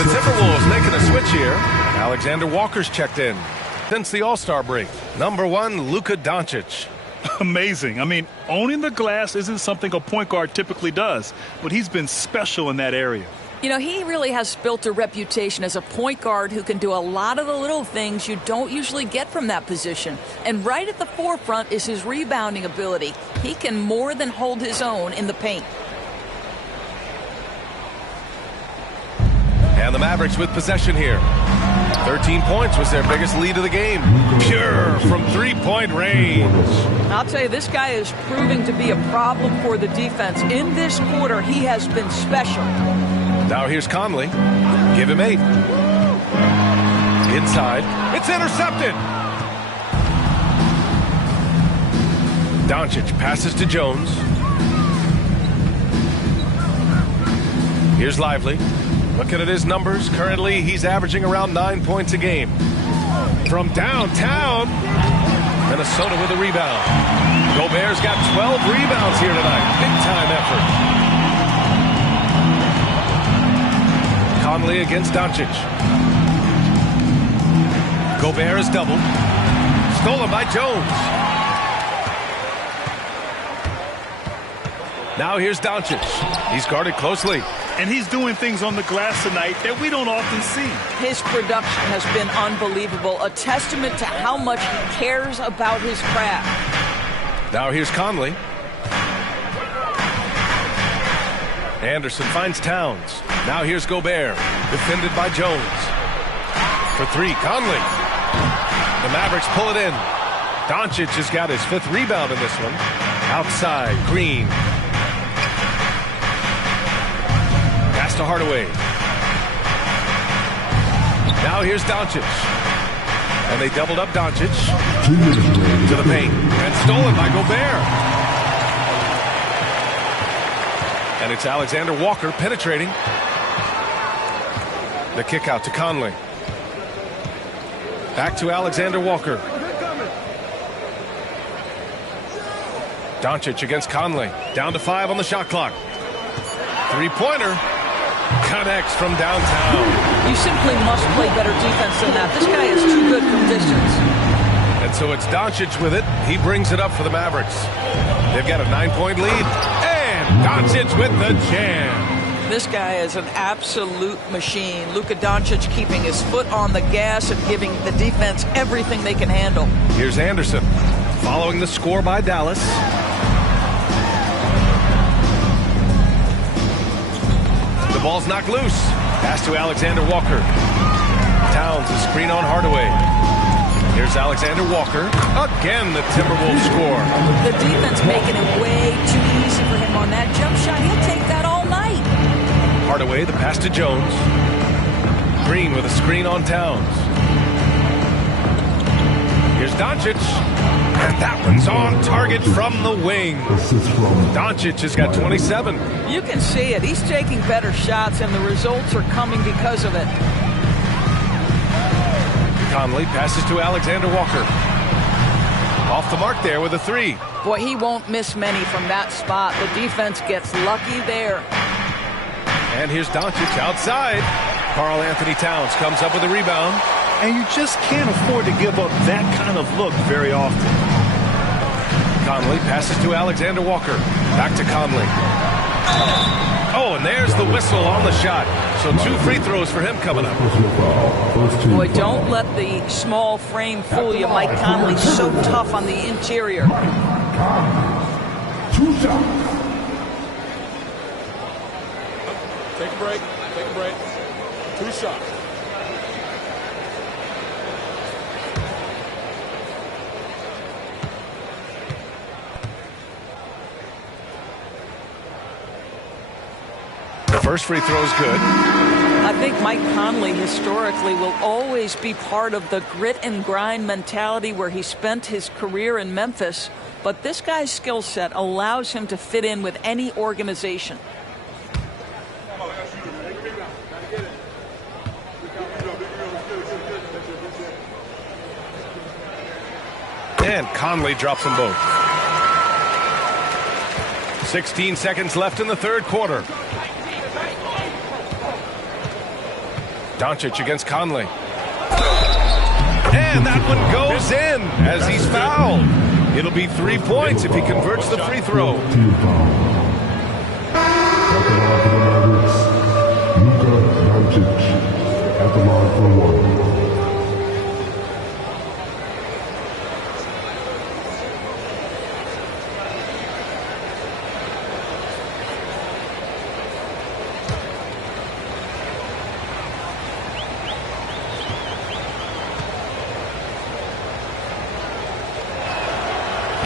The Timberwolves making a switch here. Alexander Walker's checked in since the All-Star break. Number 1, Luka Doncic. Amazing. I mean, owning the glass isn't something a point guard typically does, but he's been special in that area. You know, he really has built a reputation as a point guard who can do a lot of the little things you don't usually get from that position. And right at the forefront is his rebounding ability. He can more than hold his own in the paint. And the Mavericks with possession here. 13 points was their biggest lead of the game. Pure from three-point range. I'll tell you, this guy is proving to be a problem for the defense. In this quarter, he has been special. Now here's Conley. Give him 8. Inside. It's intercepted. Doncic passes to Jones. Here's Lively. Looking at his numbers, currently he's averaging around 9 points a game. From downtown, Minnesota with a rebound. Gobert's got 12 rebounds here tonight. Big time effort. Conley against Doncic. Gobert is doubled. Stolen by Jones. Now here's Doncic. He's guarded closely. And he's doing things on the glass tonight that we don't often see. His production has been unbelievable, a testament to how much he cares about his craft. Now here's Conley. Anderson finds Towns. Now here's Gobert, defended by Jones. For 3, Conley. The Mavericks pull it in. Doncic has got his 5th rebound in this one. Outside, Green. Pass to Hardaway. Now here's Doncic. And they doubled up Doncic. To the paint. And stolen by Gobert. And it's Alexander Walker penetrating. The kick out to Conley. Back to Alexander Walker. Doncic against Conley. Down to 5 on the shot clock. Three-pointer. Connects from downtown. You simply must play better defense than that. This guy is too good from distance. And so it's Doncic with it. He brings it up for the Mavericks. They've got a 9-point lead. And Doncic with the jam. This guy is an absolute machine. Luka Doncic keeping his foot on the gas and giving the defense everything they can handle. Here's Anderson. Following the score by Dallas. The ball's knocked loose. Pass to Alexander Walker. Towns a screen on Hardaway. Here's Alexander Walker. Again, the Timberwolves score. The defense making it way too easy for him on that jump shot. He'll take that all night. Hardaway, the pass to Jones. Green with a screen on Towns. Here's Doncic. And that one's on target from the wing. Doncic has got 27. You can see it. He's taking better shots, and the results are coming because of it. Conley passes to Alexander Walker. Off the mark there with a 3. Boy, he won't miss many from that spot. The defense gets lucky there. And here's Doncic outside. Karl Anthony Towns comes up with a rebound. And you just can't afford to give up that kind of look very often. Conley passes to Alexander Walker. Back to Conley. Oh, and there's the whistle on the shot. So 2 free throws for him coming up. Boy, don't let the small frame fool you. Mike Conley's so tough on the interior. 2 shots. Take a break. Take a break. 2 shots. First free throw is good. I think Mike Conley historically will always be part of the grit and grind mentality where he spent his career in Memphis, but this guy's skill set allows him to fit in with any organization. And Conley drops them both. 16 seconds left in the third quarter. Doncic against Conley. And that one goes in as he's fouled. It'll be 3 points if he converts the free throw. Team foul. At the line for the Mavericks, Luka Doncic. At the line for one.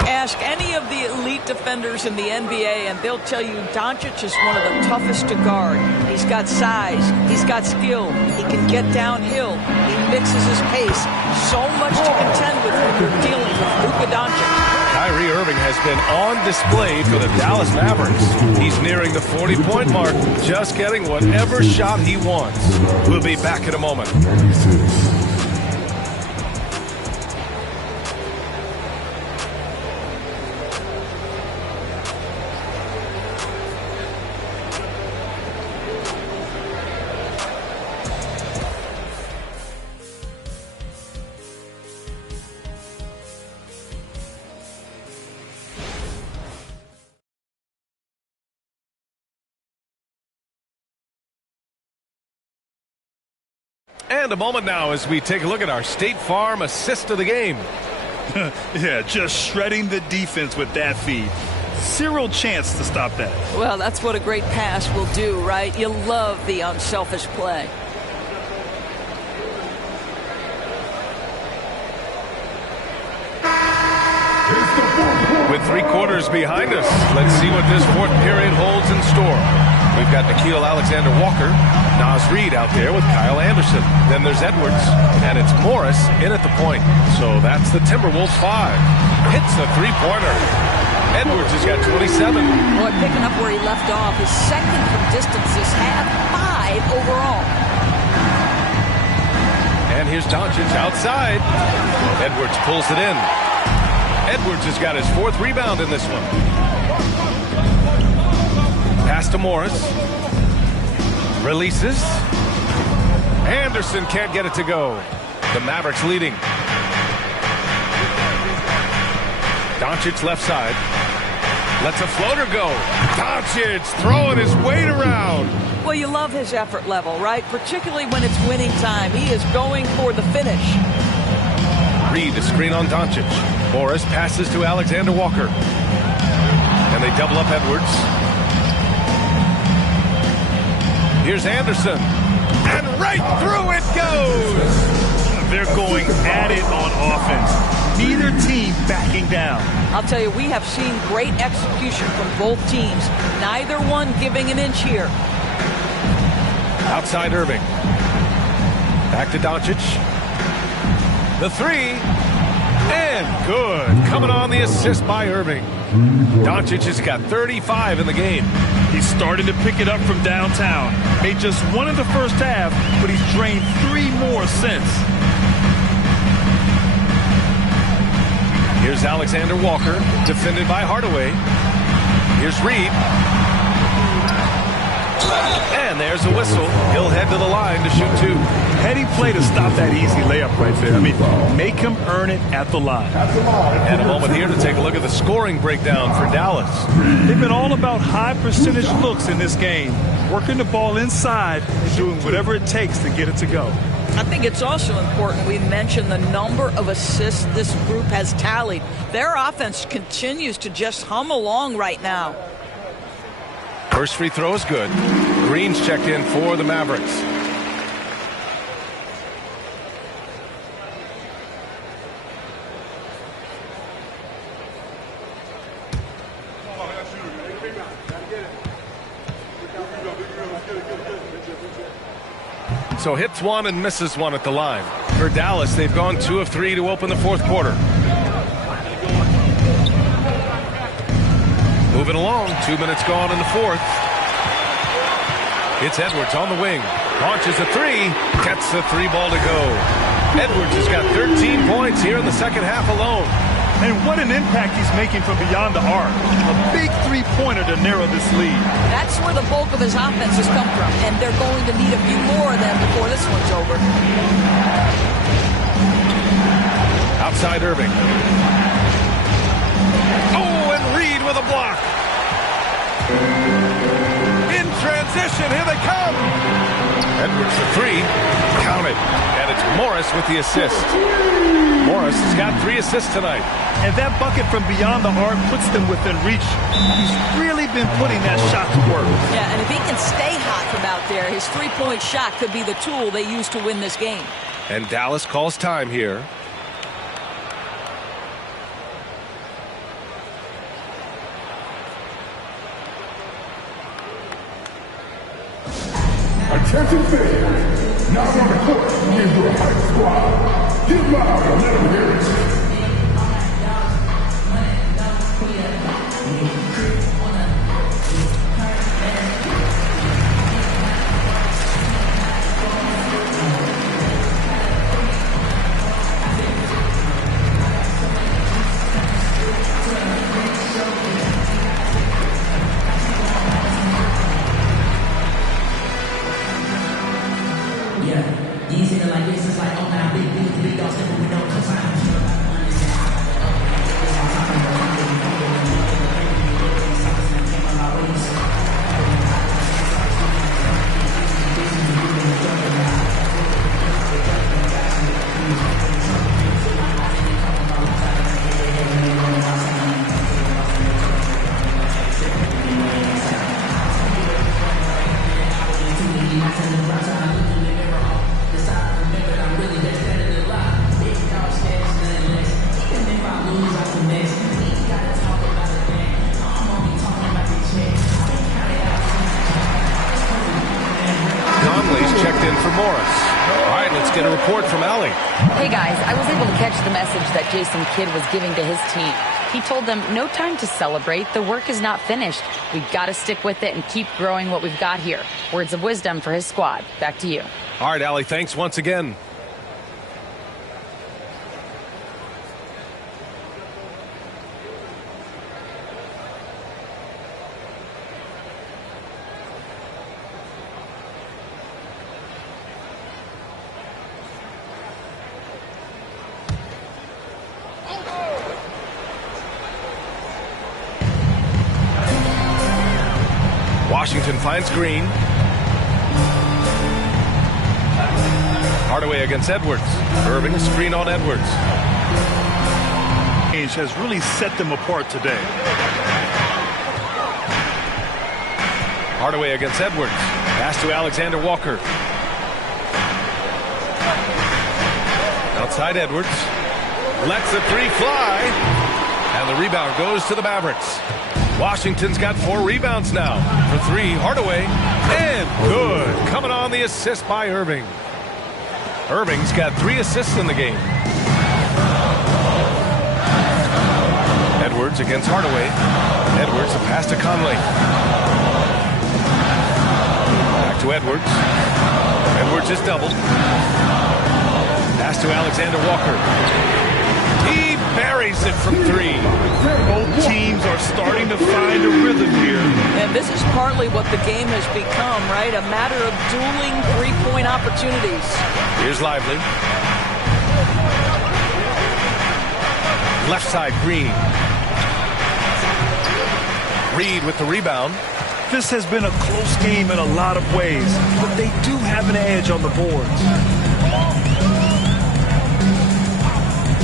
Ask any of the elite defenders in the NBA and they'll tell you Doncic is one of the toughest to guard. He's got size, he's got skill, he can get downhill, he mixes his pace. So much to contend with when you're dealing with Luka Doncic. Kyrie Irving has been on display for the Dallas Mavericks. He's nearing the 40-point mark, just getting whatever shot he wants. We'll be back in a moment. 96. And a moment now as we take a look at our State Farm assist of the game. Yeah, just shredding the defense with that feed. Zero chance to stop that. Well, that's what a great pass will do, right? You love the unselfish play. With 3 quarters behind us, let's see what this fourth period holds in store. We've got Nickeil Alexander-Walker, Naz Reid out there with Kyle Anderson. Then there's Edwards, and it's Morris in at the point. So that's the Timberwolves 5. Hits the three-pointer. Edwards has got 27. Boy, picking up where he left off. His second from distance this half, 5 overall. And here's Doncic outside. Edwards pulls it in. Edwards has got his 4th rebound in this one. Pass to Morris. Releases. Anderson can't get it to go. The Mavericks leading. Doncic left side. Lets a floater go. Doncic throwing his weight around. Well, you love his effort level, right? Particularly when it's winning time. He is going for the finish. Reid to screen on Doncic. Morris passes to Alexander Walker. And they double up Edwards. Here's Anderson. And right through it goes. They're going at it on offense. Neither team backing down. I'll tell you, we have seen great execution from both teams. Neither one giving an inch here. Outside Irving. Back to Doncic. The 3. And good. Coming on the assist by Irving. Doncic has got 35 in the game. He's starting to pick it up from downtown. Made just 1 in the first half, but he's drained 3 more since. Here's Alexander Walker, defended by Hardaway. Here's Reid. And there's a whistle. He'll head to the line to shoot 2. Heady play to stop that easy layup right there. I mean, make him earn it at the line. And a moment here to take a look at the scoring breakdown for Dallas. They've been all about high percentage looks in this game, working the ball inside and doing whatever it takes to get it to go. I think it's also important we mention the number of assists this group has tallied. Their offense continues to just hum along right now. First free throw is good. Green's checked in for the Mavericks. So hits 1 and misses 1 at the line. For Dallas, they've gone 2 of 3 to open the 4th quarter. Moving along, 2 minutes gone in the 4th. It's Edwards on the wing. Launches a 3, gets the 3 ball to go. Edwards has got 13 points here in the second half alone. And what an impact he's making from beyond the arc. A big three-pointer to narrow this lead. That's where the bulk of his offense has come from, and they're going to need a few more of them before this one's over. Outside Irving. Oh, and Reed with a block. In transition, here they come. Edwards for three. Counted. And it's Morris with the assist. Morris has got 3 assists tonight. And that bucket from beyond the arc puts them within reach. He's really been putting that shot to work. Yeah, and if he can stay hot from out there, his three-point shot could be the tool they use to win this game. And Dallas calls time here. Attention fans, now on the court, give your hype squad. Get loud and let them hear it. Jason Kidd was giving to his team. He told them, no time to celebrate. The work is not finished. We've got to stick with it and keep growing what we've got here. Words of wisdom for his squad. Back to you. All right, Allie, thanks once again. Washington finds Green. Hardaway against Edwards. Irving, a screen on Edwards. Has really set them apart today. Hardaway against Edwards. Pass to Alexander Walker. Outside Edwards. Lets the three fly. And the rebound goes to the Mavericks. Washington's got 4 rebounds now. For 3, Hardaway. And good. Coming on the assist by Irving. Irving's got 3 assists in the game. Edwards against Hardaway. Edwards, a pass to Conley. Back to Edwards. Edwards is doubled. Pass to Alexander Walker. He buries it from 3. Both teams are starting to find a rhythm here. And this is partly what the game has become, right? A matter of dueling three-point opportunities. Here's Lively. Left side, Green. Reed with the rebound. This has been a close game in a lot of ways, but they do have an edge on the boards.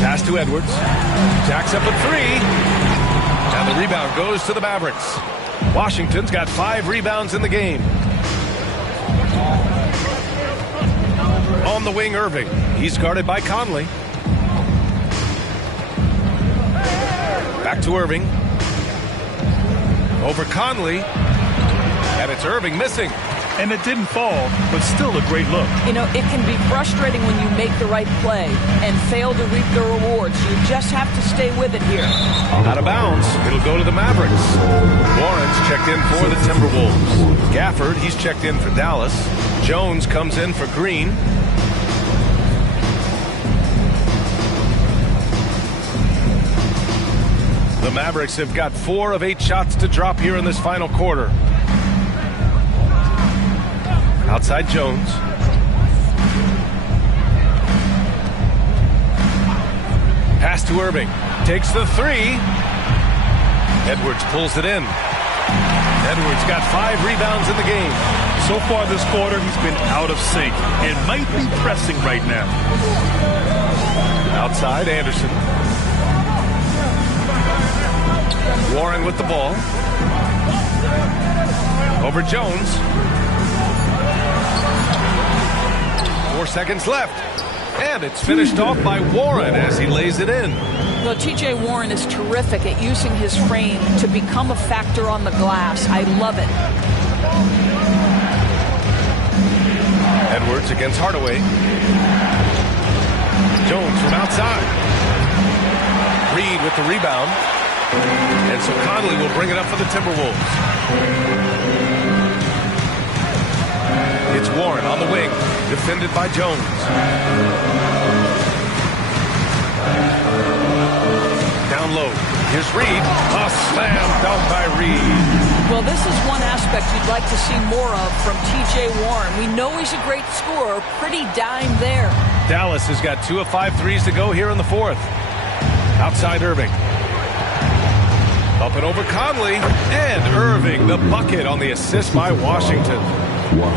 Pass to Edwards. Jacks up a 3. And the rebound goes to the Mavericks. Washington's got 5 rebounds in the game. On the wing, Irving. He's guarded by Conley. Back to Irving. Over Conley. And it's Irving missing. And it didn't fall, but still a great look. You know, it can be frustrating when you make the right play and fail to reap the rewards. You just have to stay with it here. Out of bounds. It'll go to the Mavericks. Lawrence checked in for the Timberwolves. Gafford, he's checked in for Dallas. Jones comes in for Green. The Mavericks have got 4 of 8 shots to drop here in this final quarter. Outside Jones. Pass to Irving. Takes the 3. Edwards pulls it in. Edwards got 5 rebounds in the game. So far this quarter, he's been out of sync and might be pressing right now. Outside, Anderson. Warren with the ball. Over Jones. 4 seconds left. And it's finished off by Warren as he lays it in. Well, T.J. Warren is terrific at using his frame to become a factor on the glass. I love it. Edwards against Hardaway. Jones from outside. Reed with the rebound. And so Conley will bring it up for the Timberwolves. It's Warren on the wing, defended by Jones. Down low. Here's Reed. A slam dunk by Reed. Well, this is one aspect you'd like to see more of from T.J. Warren. We know he's a great scorer. Pretty dime there. Dallas has got 2 of 5 threes to go here in the 4th. Outside Irving. Up and over Conley. And Irving, the bucket on the assist by Washington.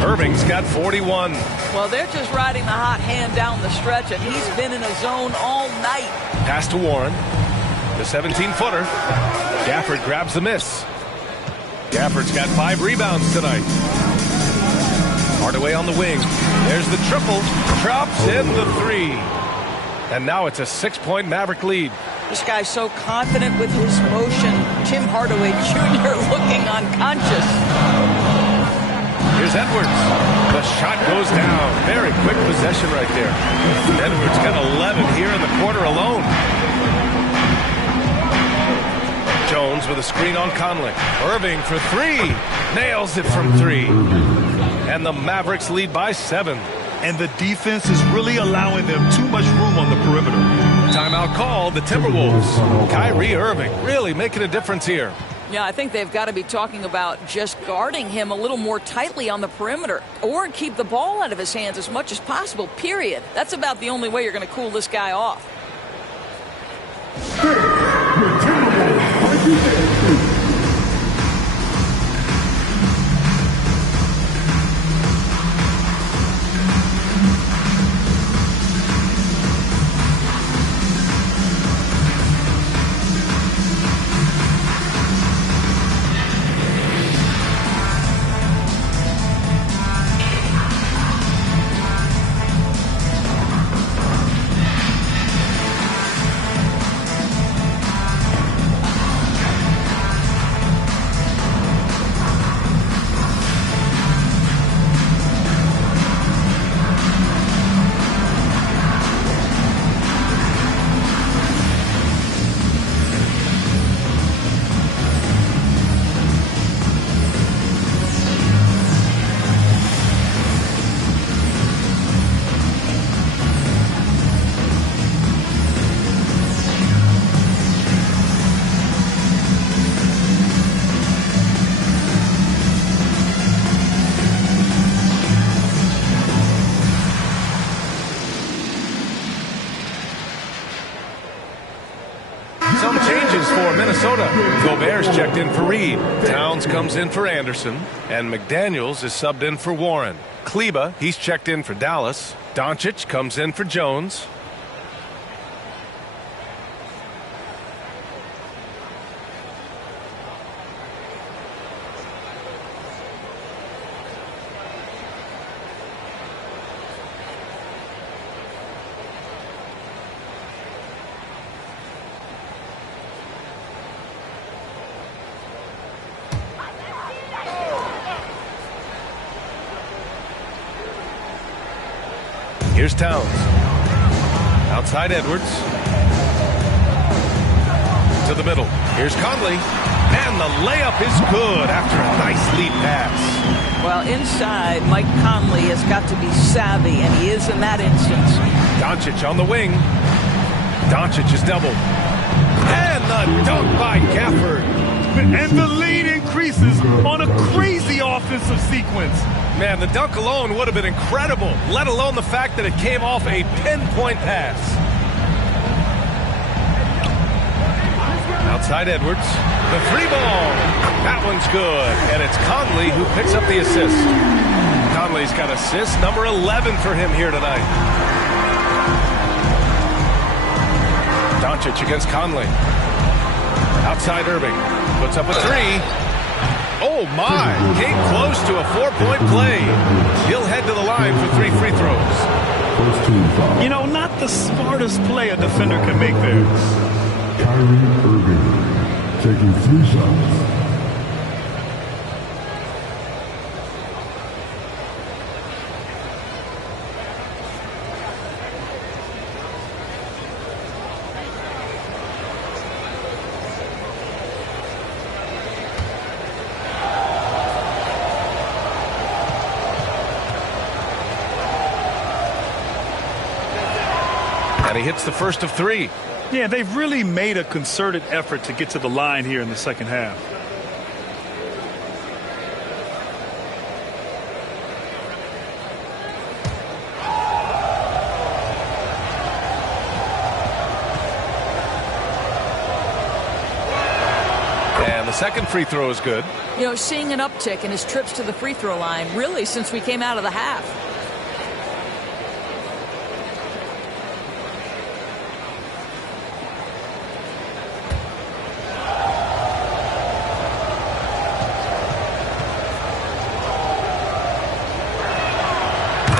Irving's got 41. Well, they're just riding the hot hand down the stretch, and he's been in a zone all night. Pass to Warren. The 17-footer. Gafford grabs the miss. Gafford's got 5 rebounds tonight. Hardaway on the wing. There's the triple. Drops in the 3. And now it's a 6-point Maverick lead. This guy's so confident with his motion. Tim Hardaway Jr. looking unconscious. Here's Edwards. The shot goes down. Very quick possession right there. Edwards got 11 here in the quarter alone. Jones with a screen on Conley. Irving for 3. Nails it from 3. And the Mavericks lead by 7. And the defense is really allowing them too much room on the perimeter. Timeout called, the Timberwolves. Kyrie Irving really making a difference here. Yeah, I think they've got to be talking about just guarding him a little more tightly on the perimeter or keep the ball out of his hands as much as possible, period. That's about the only way you're going to cool this guy off. Some changes for Minnesota. Gobert's checked in for Reed. Towns comes in for Anderson. And McDaniels is subbed in for Warren. Kleba, he's checked in for Dallas. Doncic comes in for Jones. Here's Towns. Outside Edwards. To the middle. Here's Conley. And the layup is good after a nice lead pass. Well, inside, Mike Conley has got to be savvy, and he is in that instance. Doncic on the wing. Doncic is doubled. And the a dunk by Gafford. And the lead increases on a crazy offensive sequence. Man, the dunk alone would have been incredible, let alone the fact that it came off a pinpoint pass. Outside Edwards, the three ball. That one's good, and it's Conley who picks up the assist. Conley's got assist number 11 for him here tonight. Doncic against Conley. Outside Irving, puts up a three. Oh my, came close to a 4-point play. He'll head to the line for 3 free throws. You know, not the smartest play a defender can make there. Kyrie Irving taking 3 shots. And he hits the first of 3. Yeah, they've really made a concerted effort to get to the line here in the second half. And the second free throw is good. You know, seeing an uptick in his trips to the free throw line, really, since we came out of the half.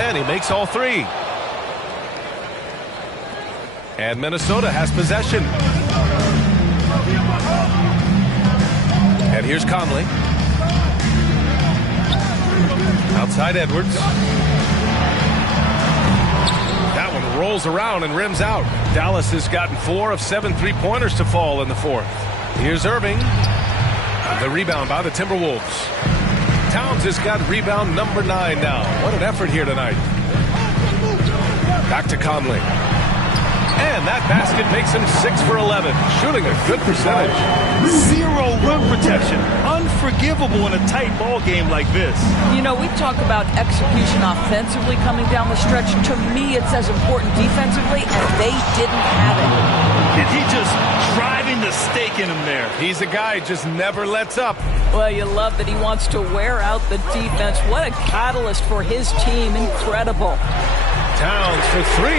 And he makes all 3. And Minnesota has possession. And here's Conley. Outside Edwards. That one rolls around and rims out. Dallas has gotten 4 of 7 3-pointers to fall in the 4th. Here's Irving. The rebound by the Timberwolves. Towns has got rebound number 9 now. What an effort here tonight. Back to Conley. And that basket makes him 6 for 11, shooting a good percentage. 0 rim protection. Unforgivable in a tight ball game like this. You know, we talk about execution offensively coming down the stretch. To me, it's as important defensively, and they didn't have it. And he just driving the stake in him there. He's a guy who just never lets up. Well, you love that he wants to wear out the defense. What a catalyst for his team. Incredible. Towns for 3.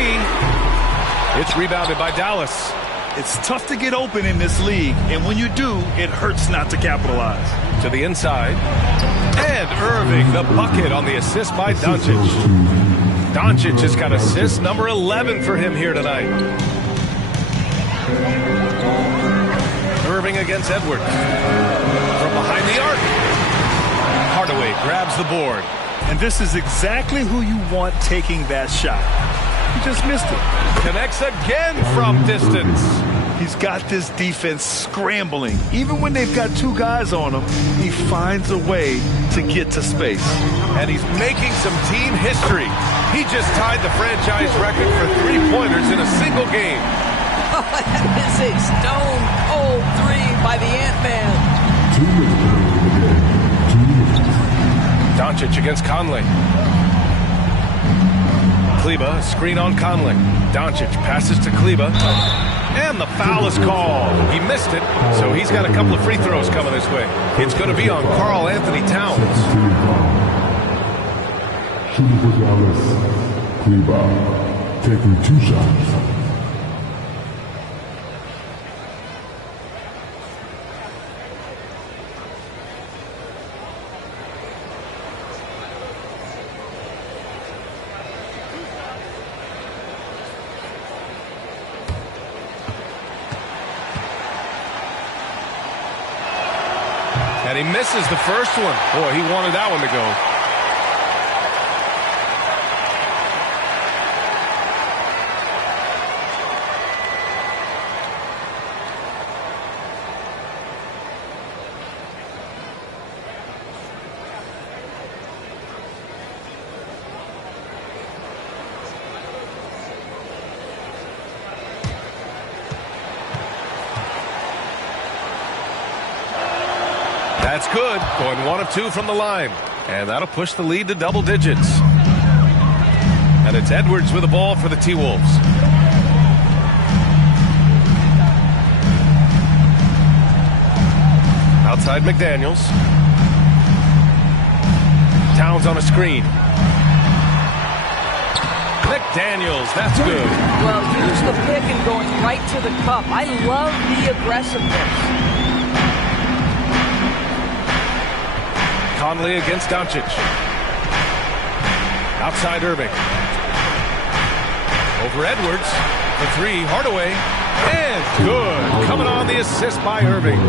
It's rebounded by Dallas. It's tough to get open in this league, and when you do, it hurts not to capitalize. To the inside. And Irving, the bucket on the assist by Doncic. Doncic has got assist number 11 for him here tonight. Irving against Edwards. From behind the arc. Hardaway grabs the board. And this is exactly who you want taking that shot. He just missed it. Connects again from distance. He's got this defense scrambling. Even when they've got 2 guys on him, he finds a way to get to space. And he's making some team history. He just tied the franchise record for 3-pointers in a single game. Oh, that is a stone-cold 3 by the Ant-Man. 2 minutes. Doncic against Conley. Kleba, screen on Conley. Doncic passes to Kleba. And the foul is called. He missed it, so he's got a couple of free throws coming this way. It's going to be on Karl Anthony Towns. Shooting for Dallas. Kleba taking 2 shots. And he misses the first one. Boy, he wanted that one to go. That's good. Going 1 of 2 from the line. And that'll push the lead to double digits. And it's Edwards with the ball for the T-Wolves. Outside McDaniels. Towns on a screen. McDaniels, that's good. Well, use the pick and going right to the cup. I love the aggressiveness. Conley against Doncic. Outside Irving. Over Edwards. The 3, Hardaway. And good. Coming on the assist by Irving.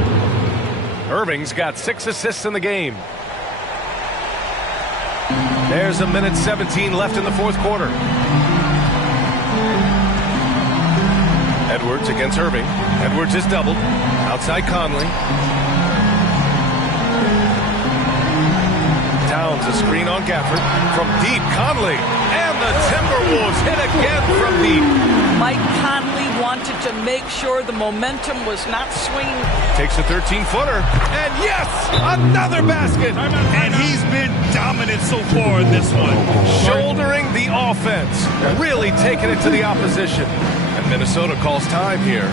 Irving's got 6 assists in the game. There's a minute 17 left in the fourth quarter. Edwards against Irving. Edwards is doubled. Outside Conley. Towns a screen on Gafford. From deep, Conley. And the Timberwolves hit again from deep. Mike Conley wanted to make sure the momentum was not swinging. Takes a 13-footer. And yes, another basket. And he's been dominant so far in this one. Shouldering the offense. Really taking it to the opposition. And Minnesota calls time here.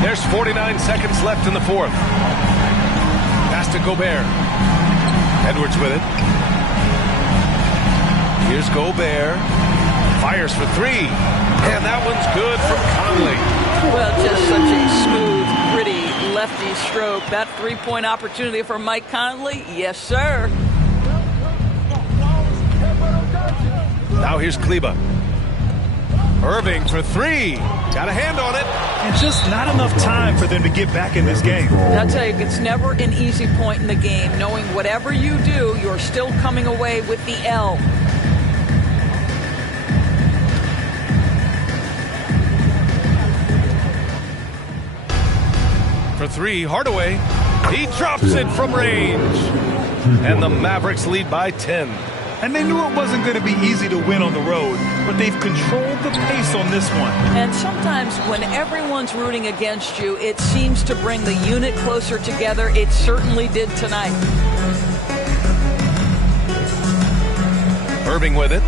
There's 49 seconds left in the fourth. Pass to Gobert. Edwards with it. Here's Gobert. Fires for 3. And that one's good from Conley. Well, just such a smooth, pretty lefty stroke. That three-point opportunity for Mike Conley. Yes, sir. Now here's Kleba. Irving for 3. Got a hand on it. And just not enough time for them to get back in this game. I'll tell you, it's never an easy point in the game, knowing whatever you do, you're still coming away with the L. For 3, Hardaway. He drops it from range. And the Mavericks lead by 10. And they knew it wasn't going to be easy to win on the road, but they've controlled the pace on this one. And sometimes when everyone's rooting against you, it seems to bring the unit closer together. It certainly did tonight. Irving with it.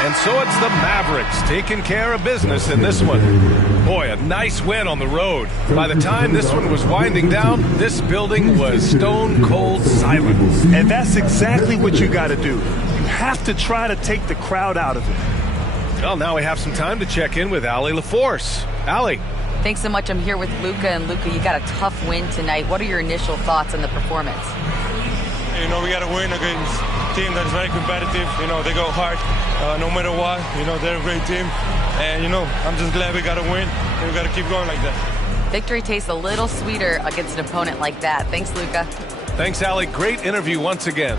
And so it's the Mavericks taking care of business in this one. Boy, a nice win on the road. By the time this one was winding down, this building was stone cold silent. And that's exactly what you got to do. You have to try to take the crowd out of it. Well, now we have some time to check in with Allie LaForce. Allie. Thanks so much. I'm here with Luka. And Luka, you got a tough win tonight. What are your initial thoughts on the performance? You know, we got to win against a team that is very competitive. You know, they go hard no matter what. You know, they're a great team. And, you know, I'm just glad we got to win. And we got to keep going like that. Victory tastes a little sweeter against an opponent like that. Thanks, Luka. Thanks, Allie. Great interview once again.